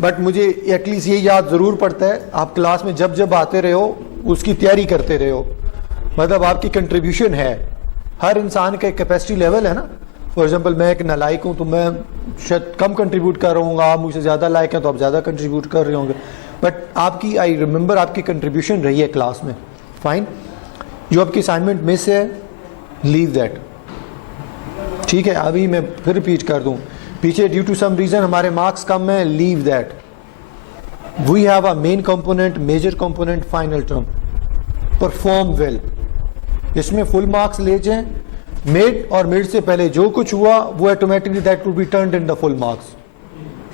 बट मुझे एटलीस्ट ये याद ज़रूर पड़ता है आप क्लास में जब जब आते रहे हो उसकी तैयारी करते रहे हो, मतलब आपकी कंट्रीब्यूशन है। हर इंसान का एक कैपेसिटी लेवल है ना। फॉर एग्जांपल मैं एक नालायक हूँ तो मैं शायद कम कंट्रीब्यूट कर रहा हूँ, आप मुझसे ज़्यादा लायक हैं तो आप ज़्यादा कंट्रीब्यूट कर रहे होंगे, बट आपकी आई रिमेंबर आपकी कंट्रीब्यूशन रही है क्लास में। फाइन, जो आपकी असाइनमेंट मिस है लीव दैट, ठीक है। अभी मैं फिर रिपीट कर दूं, पीछे ड्यू टू सम रीजन हमारे मार्क्स कम है, leave that. We have a main component, major component, final term, perform well, इसमें फुल मार्क्स ले जाएं। मिड और मिड से पहले जो कुछ हुआ वो automatically that will be turned in the full marks,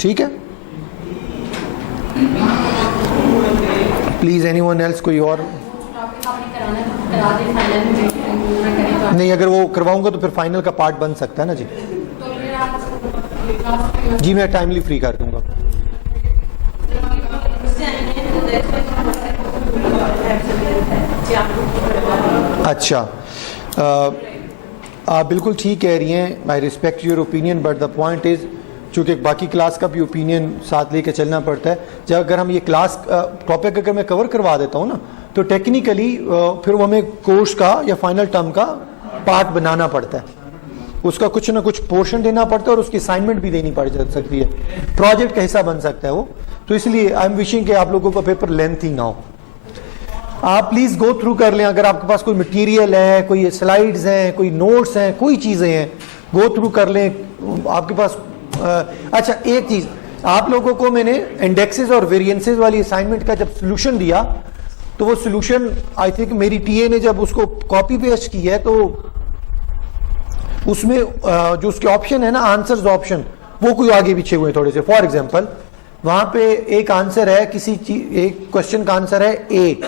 ठीक है। प्लीज एनीवन एल्स, कोई और? नहीं, अगर वो करवाऊंगा तो फिर फाइनल का पार्ट बन सकता है ना जी। जी मैं टाइमली फ्री कर दूंगा। अच्छा, आप बिल्कुल ठीक कह रही हैं, I respect your opinion, but the point is चूँकि बाकी क्लास का भी ओपिनियन साथ लेके चलना पड़ता है। जब अगर हम ये क्लास टॉपिक अगर मैं कवर करवा देता हूँ ना तो टेक्निकली फिर वो हमें कोर्स का या फाइनल टर्म का पार्ट बनाना पड़ता है, उसका कुछ ना कुछ पोर्शन देना पड़ता है और उसकी असाइनमेंट भी देनी पड़ सकती है, प्रोजेक्ट का हिस्सा बन सकता है वो। तो इसलिए आई एम विशिंग कि आप लोगों का पेपर लेंथी ना हो। आप प्लीज गो थ्रू कर लें, अगर आपके पास कोई मटेरियल है, कोई स्लाइड्स हैं, कोई नोट्स हैं, कोई चीज़ें हैं, गो थ्रू कर लें आपके पास। अच्छा, एक चीज़ आप लोगों को मैंने इंडेक्सेस और वेरिएंसेस वाली असाइनमेंट का जब सोल्यूशन दिया तो वो सोल्यूशन आई थिंक मेरी टीए ने जब उसको कॉपी पेस्ट की है तो उसमें जो उसके ऑप्शन है ना, आंसर्स ऑप्शन, वो कोई आगे पीछे हुए थोड़े से। फॉर एग्जांपल वहां पे एक आंसर है किसी चीज, एक क्वेश्चन का आंसर है ए,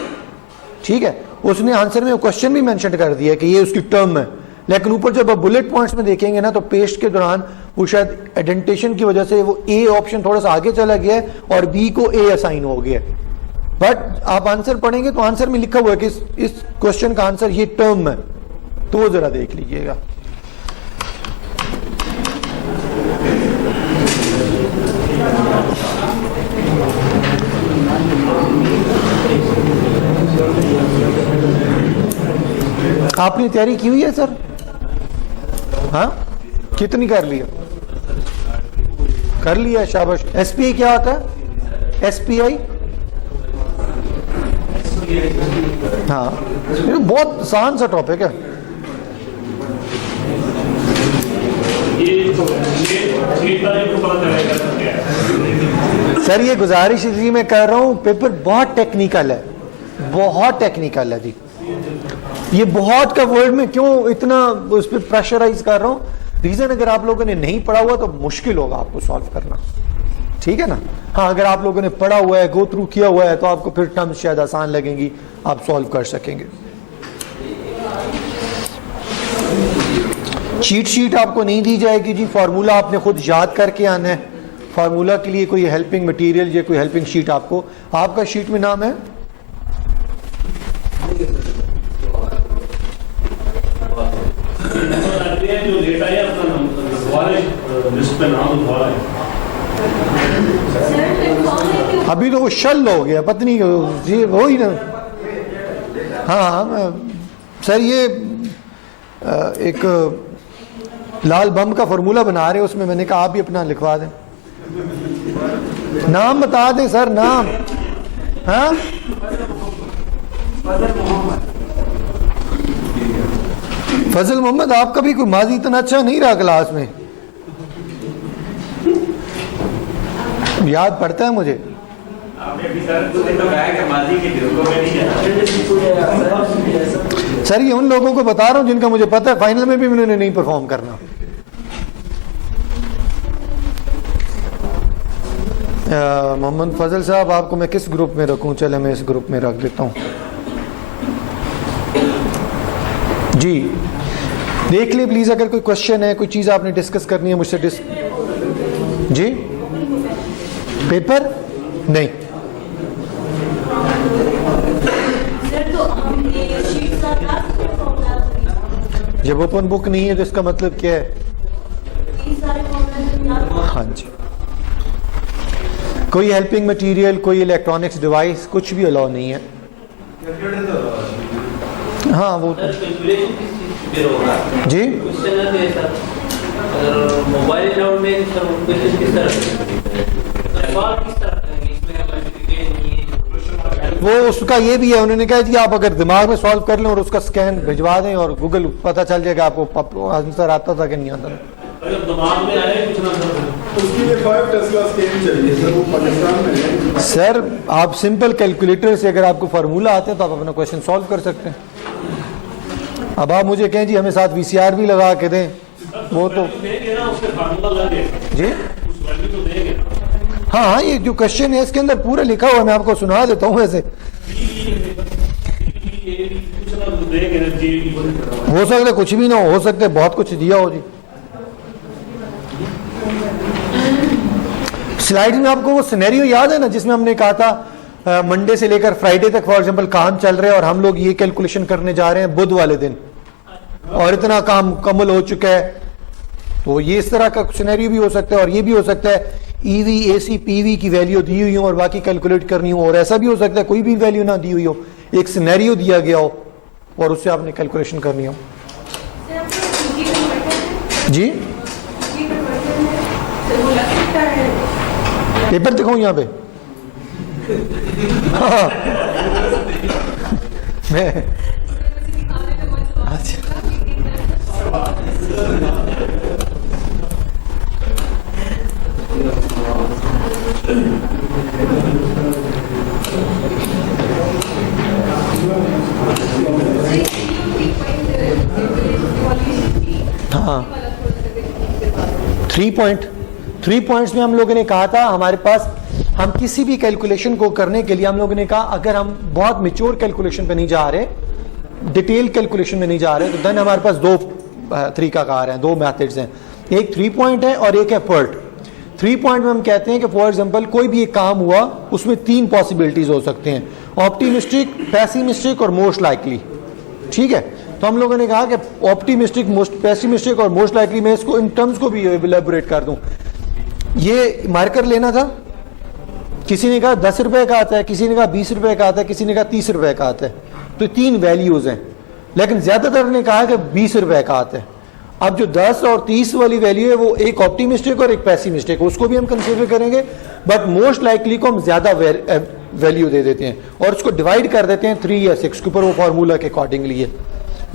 ठीक है, उसने आंसर में क्वेश्चन भी मेंशन कर दिया कि ये उसकी टर्म है, लेकिन ऊपर जब आप बुलेट पॉइंट्स में देखेंगे ना तो पेस्ट के दौरान वो शायद एडेंटेशन की वजह से वो ए ऑप्शन थोड़ा सा आगे चला गया है और बी को ए असाइन हो गया। बट आप आंसर पढ़ेंगे तो आंसर में लिखा हुआ है कि इस क्वेश्चन का आंसर ये टर्म है, तो वो जरा देख लीजिएगा। आपने तैयारी की हुई है सर? हाँ, कितनी कर लिया? कर लिया, शाबाश। एसपीआई क्या होता है? एसपीआई, हाँ, ये बहुत आसान सा टॉपिक है। सर ये गुजारिश इसलिए मैं कर रहा हूं, पेपर बहुत टेक्निकल है, बहुत टेक्निकल है जी। ये बहुत का वर्ड में क्यों इतना उस पर प्रेशराइज कर रहा हूं, रीजन अगर आप लोगों ने नहीं पढ़ा हुआ तो मुश्किल होगा आपको सॉल्व करना, ठीक है ना। हाँ, अगर आप लोगों ने पढ़ा हुआ है, गो थ्रू किया हुआ है, तो आपको फिर टर्म्स शायद आसान लगेंगी, आप सॉल्व कर सकेंगे। चीट शीट आपको नहीं दी जाएगी जी, फार्मूला आपने खुद याद करके आना है। फार्मूला के लिए कोई हेल्पिंग मटेरियल या कोई हेल्पिंग शीट आपको, आपका शीट में नाम है अभी तो वो शल हो गया पत्नी जी, वो ही ना। हाँ सर, ये एक लाल बम का फॉर्मूला बना रहे, उसमें मैंने कहा आप भी अपना लिखवा दें, नाम बता दें सर, नाम। हाँ, फजल मोहम्मद, आपका भी कोई माजी इतना अच्छा नहीं रहा क्लास में, याद पड़ता है मुझे। सर ये उन लोगों को बता रहा हूं जिनका मुझे पता है फाइनल में भी उन्होंने नहीं परफॉर्म करना। मोहम्मद फजल साहब, आपको मैं किस ग्रुप में रखूं? चले मैं इस ग्रुप में रख देता हूं जी। देख ले प्लीज, अगर कोई क्वेश्चन है, कोई चीज आपने डिस्कस करनी है मुझसे जी। पेपर नहीं, जब ओपन बुक नहीं है तो इसका मतलब क्या है? हाँ जी, कोई हेल्पिंग मटेरियल, कोई इलेक्ट्रॉनिक्स डिवाइस, कुछ भी अलाउ नहीं है। हाँ वो जी, मोबाइल में किस तरह वो उसका ये भी है, उन्होंने कहा जी आप अगर दिमाग में सॉल्व कर लें और उसका स्कैन भिजवा दें और गूगल पता चल जाएगा आपको आंसर आता था कि नहीं आता। अगर दिमाग में आए कुछ ना उसके लिए 5 टेस्ला स्कैन चाहिए सर, वो पाकिस्तान में है। सर आप सिंपल कैलकुलेटर से अगर आपको फार्मूला आते हैं तो आप अपना क्वेश्चन सॉल्व कर सकते हैं। अब आप मुझे कहें जी हमें साथ VCR भी लगा के दें, वो तो जी हाँ, ये जो क्वेश्चन है इसके अंदर पूरा लिखा हुआ, मैं आपको सुना देता हूँ। वैसे हो सकता है कुछ भी ना हो सकता है बहुत कुछ दिया हो जी। स्लाइड में आपको वो सिनेरियो याद है ना जिसमें हमने कहा था मंडे से लेकर फ्राइडे तक फॉर एग्जांपल काम चल रहा है और हम लोग ये कैलकुलेशन करने जा रहे हैं बुध वाले दिन और इतना काम मुकम्मल हो चुका है। तो ये इस तरह का सिनेरियो भी हो सकता है और ये भी हो सकता है EV, AC, PV की वैल्यू दी हुई हो और बाकी कैलकुलेट करनी हो, और ऐसा भी हो सकता है कोई भी वैल्यू ना दी हुई हो, एक सिनेरियो दिया गया हो और उससे आपने कैलकुलेशन करनी हो जी। पेपर दिखाऊं यहाँ पे? हाँ। मैं हाँ 3 पॉइंट्स में हम लोगों ने कहा था हमारे पास हम किसी भी कैलकुलेशन को करने के लिए हम लोगों ने कहा अगर हम बहुत मेच्योर कैलकुलेशन पे नहीं जा रहे, डिटेल कैलकुलेशन में नहीं जा रहे, तो देन हमारे पास दो तरीकाकार हैं, दो मेथड्स हैं, एक 3 पॉइंट है और एक है PERT। 3 पॉइंट में हम कहते हैं कि फॉर एग्जांपल कोई भी एक काम हुआ उसमें 3 पॉसिबिलिटीज हो सकते हैं, ऑप्टिमिस्टिक, पेसिमिस्टिक और मोस्ट लाइकली। ठीक है, तो हम लोगों ने कहा कि ऑप्टिमिस्टिक, मोस्ट पेसिमिस्टिक और मोस्ट लाइकली, मैं इसको इन टर्म्स को भी इलेबोरेट कर दूं। ये मार्कर लेना था, किसी ने कहा 10 रुपए का आता है, किसी ने कहा 20 रुपए का आता है, किसी ने कहा 30 रुपए का आता है, तो 3 वैल्यूज हैं, लेकिन ज्यादातर ने कहा कि 20 रुपए का आता है। अब जो 10 और 30 वाली वैल्यू है वो एक ऑप्टिमिस्टिक और एक पेसिमिस्टिक, उसको भी हम कंसीडर करेंगे, बट मोस्ट लाइकली को हम ज्यादा वैल्यू दे देते हैं और उसको डिवाइड कर देते हैं 3 या 6 के ऊपर, वो फार्मूला के अकॉर्डिंगली है।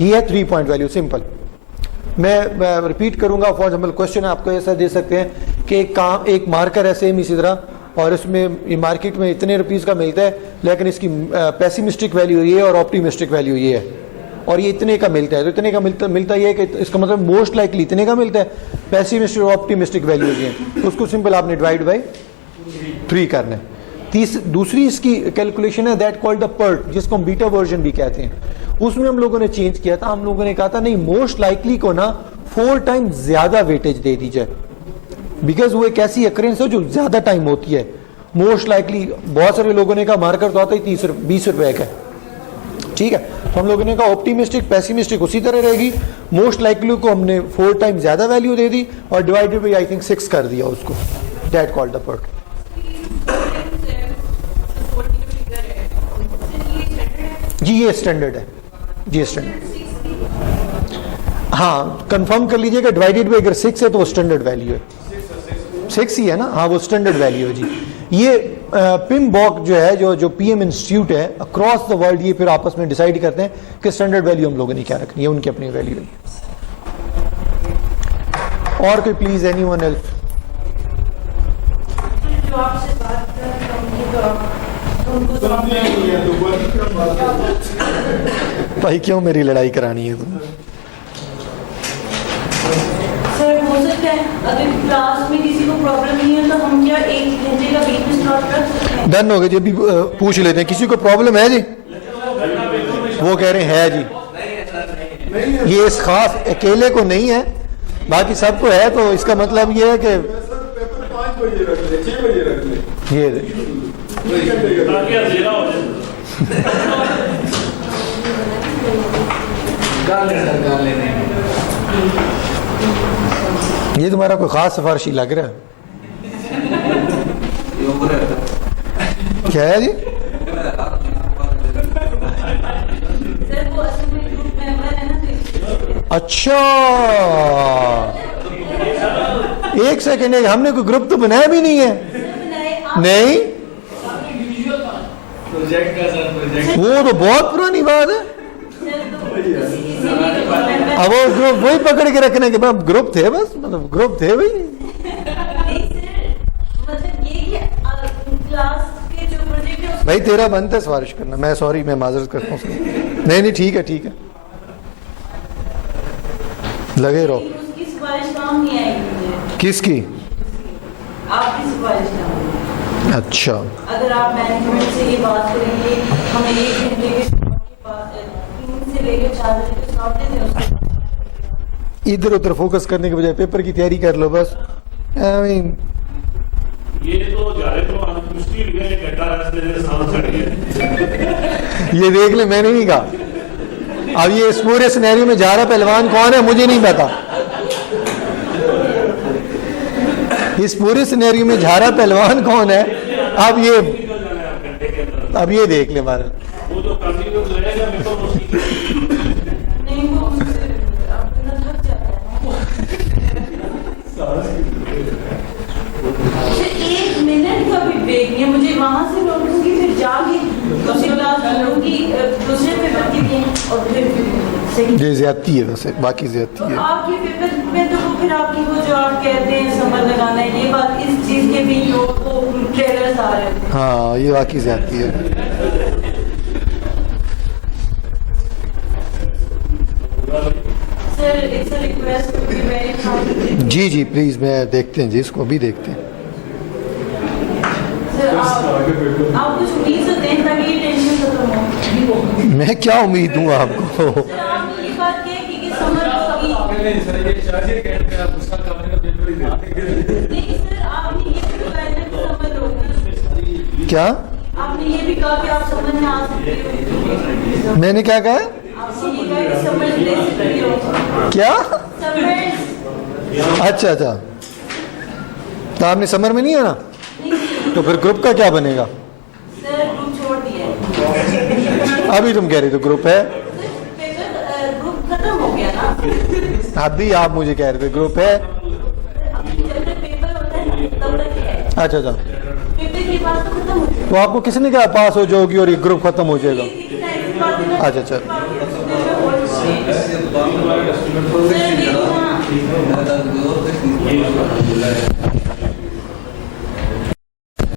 ये है 3 पॉइंट वैल्यू, सिंपल। मैं रिपीट करूंगा, फॉर एग्जाम्पल क्वेश्चन आपको ऐसा दे सकते हैं कि एक मार्कर है सेम इसी तरह, और इसमें मार्केट में इतने रुपीस का मिलता है, लेकिन इसकी पेसिमिस्टिक वैल्यू ये है और ऑप्टिमिस्टिक वैल्यू ये है, और ये इतने का मिलता है, तो इतने का मिलता ये है कि इसका मतलब मोस्ट लाइकली इतने का मिलता है, पेसिमिस्टिक और ऑप्टिमिस्टिक वैल्यू ये है, तो उसको सिंपल आपने डिवाइड बाई 3 करना है। दूसरी इसकी कैलकुलेशन है दैट कॉल्ड द PERT, जिसको हम बीटा वर्जन भी कहते हैं। उसमें हम लोगों ने चेंज किया था, हम लोगों ने कहा था नहीं, मोस्ट लाइकली को ना 4 टाइम ज्यादा वेटेज दे दी जाए, बिकॉज वो एक ऐसी अक्रेंस है जो ज्यादा टाइम होती है। मोस्ट लाइकली बहुत सारे लोगों ने कहा मार्कर तो आता ही 20 रुपए का, ठीक है, तो हम लोगों ने कहा ऑप्टिमिस्टिक पेसिमिस्टिक उसी तरह रहेगी, मोस्ट लाइकली को हमने 4 टाइम ज्यादा वैल्यू दे दी और डिवाइडेड बाई आई थिंक 6 कर दिया उसको, दैट कॉल्ड द PERT। जी ये स्टैंडर्ड है, जी स्टैंडर्ड, हाँ कंफर्म कर लीजिएगा, डिवाइडेड बाई अगर 6 है तो वो स्टैंडर्ड वैल्यू है, 6 ही है ना, हाँ वो स्टैंडर्ड वैल्यू है जी। ये पिमबॉक जो है, जो PM इंस्टीट्यूट है अक्रॉस द वर्ल्ड, ये फिर आपस में डिसाइड करते हैं कि स्टैंडर्ड वैल्यू हम लोगों ने क्या रखनी है, उनकी अपनी वैल्यू है। और कोई प्लीज, एनीवन एल्स? जो आपसे बात कर रहे होंगे तो उनको तो समझे नहीं है, तो वही क्या बात है। भाई क्यों मेरी लड़ाई करानी है तुम? सर हो सकता है अगर क्लास में किसी को प्रॉब्लम नहीं है तो हम क्या 1 घंटे का बीच में स्लॉट रख सकते हैं? डन हो गया जी, अभी पूछ लेते हैं, किसी को प्रॉब्लम है जी? वो कह रहे हैं है जी, ये इस खास अकेले को नहीं है, बाकी सबको है, तो इसका मतलब ये है कि पेपर 5 बजे रख ले, 6 बजे रख ले, ये ताकि अंधेरा हो जाए। ये तुम्हारा कोई खास सिफारिशी लग रहा है? क्या है जी? सर वो असल में ग्रुप मेंबर है ना, तो इसलिए। अच्छा, एक सेकेंड, हमने कोई ग्रुप तो बनाया भी नहीं है। नहीं, वो तो बहुत पुरानी बात है। अब वो ग्रुप वही पकड़ के रखने के बाद ग्रुप थे, बस मतलब ग्रुप थे भाई। भाई तेरा बनता है सिफारिश करना, मैं सॉरी, मैं माजरत करता हूँ। नहीं ठीक है, ठीक है, लगे रहो। उसकी सिफारिश काम नहीं आएगी मुझे। किसकी? आपकी सिफारिश काम आएगी। अच्छा, अगर आप मैनेजमेंट से ये बात करेंगे, हमें 1 घंटे के 3 से लेकर 4 बजे तक स्लॉट देते हैं, उसके इधर उधर फोकस करने के बजाय पेपर की तैयारी कर लो बस। आई मीन ये तो जा रहे तो मुश्किल में घंटा रास्ते में साथ चढ़ गए। ये देख ले, मैंने नहीं कहा। अब ये इस पूरे सिनेरियो में जा रहा पहलवान कौन है मुझे नहीं पता। इस पूरे सिनेरियो में जा रहा पहलवान कौन है, अब ये देख ले महाराज। वो जो कंटिन्यू रहेगा मैं तो मुश्किल नहीं वो उससे अपना थक जाता है। फिर 1 मिनट का भी ब्रेक नहीं है, मुझे वहां से लौटूंगी, फिर जाके दूसरी क्लास लूंगी, दूसरे पेपर के लिए, और फिर ये ज्यादती है वैसे, बाकी ज्यादती तो है। आपके पेपर में तो फिर आपकी वो जो आप कहते हैं समर लगाना है, ये बात इस चीज के भी लोग को ट्रेलर्स आ रहे हैं। हाँ ये बाकी ज्यादती है। Sir it's a request to be very जी प्लीज, मैं देखते हैं जी, इसको भी देखते हैं। सर आगे पेपर आप कुछ उम्मीद से दें ताकि ये टेंशन खत्म हो। मैं क्या उम्मीद दूँ आपको? सर आपने ये बात कही कि समर होगी। नहीं सर, ये शादी कहते हैं आप उसका काम का पेपर ही देते नहीं सर, आपने ये भी बताया था कि समर होगी। क्या आपने ये भी कहा कि आप समझ में आ सकते हो। मैंने क्या कहा? आपने ये कहा कि समझ ले सकते हो। क्या? समझ अच्छा अच्छा, तो आपने समर में नहीं आना, नहीं तो फिर ग्रुप का क्या बनेगा? सर, ग्रुप छोड़ दिया है। अभी तुम कह रही तो ग्रुप है, पेपर ग्रुप खत्म हो गया ना। अभी आप मुझे कह रहे थे ग्रुप है। अभी जब तक पेपर होता है ना, तब तक है। अच्छा अच्छा, पेपर के बाद तो खत्म हो तो आपको किसने कहा पास हो जाओगी और ये ग्रुप खत्म हो जाएगा? गया। अच्छा अच्छा, सर देखना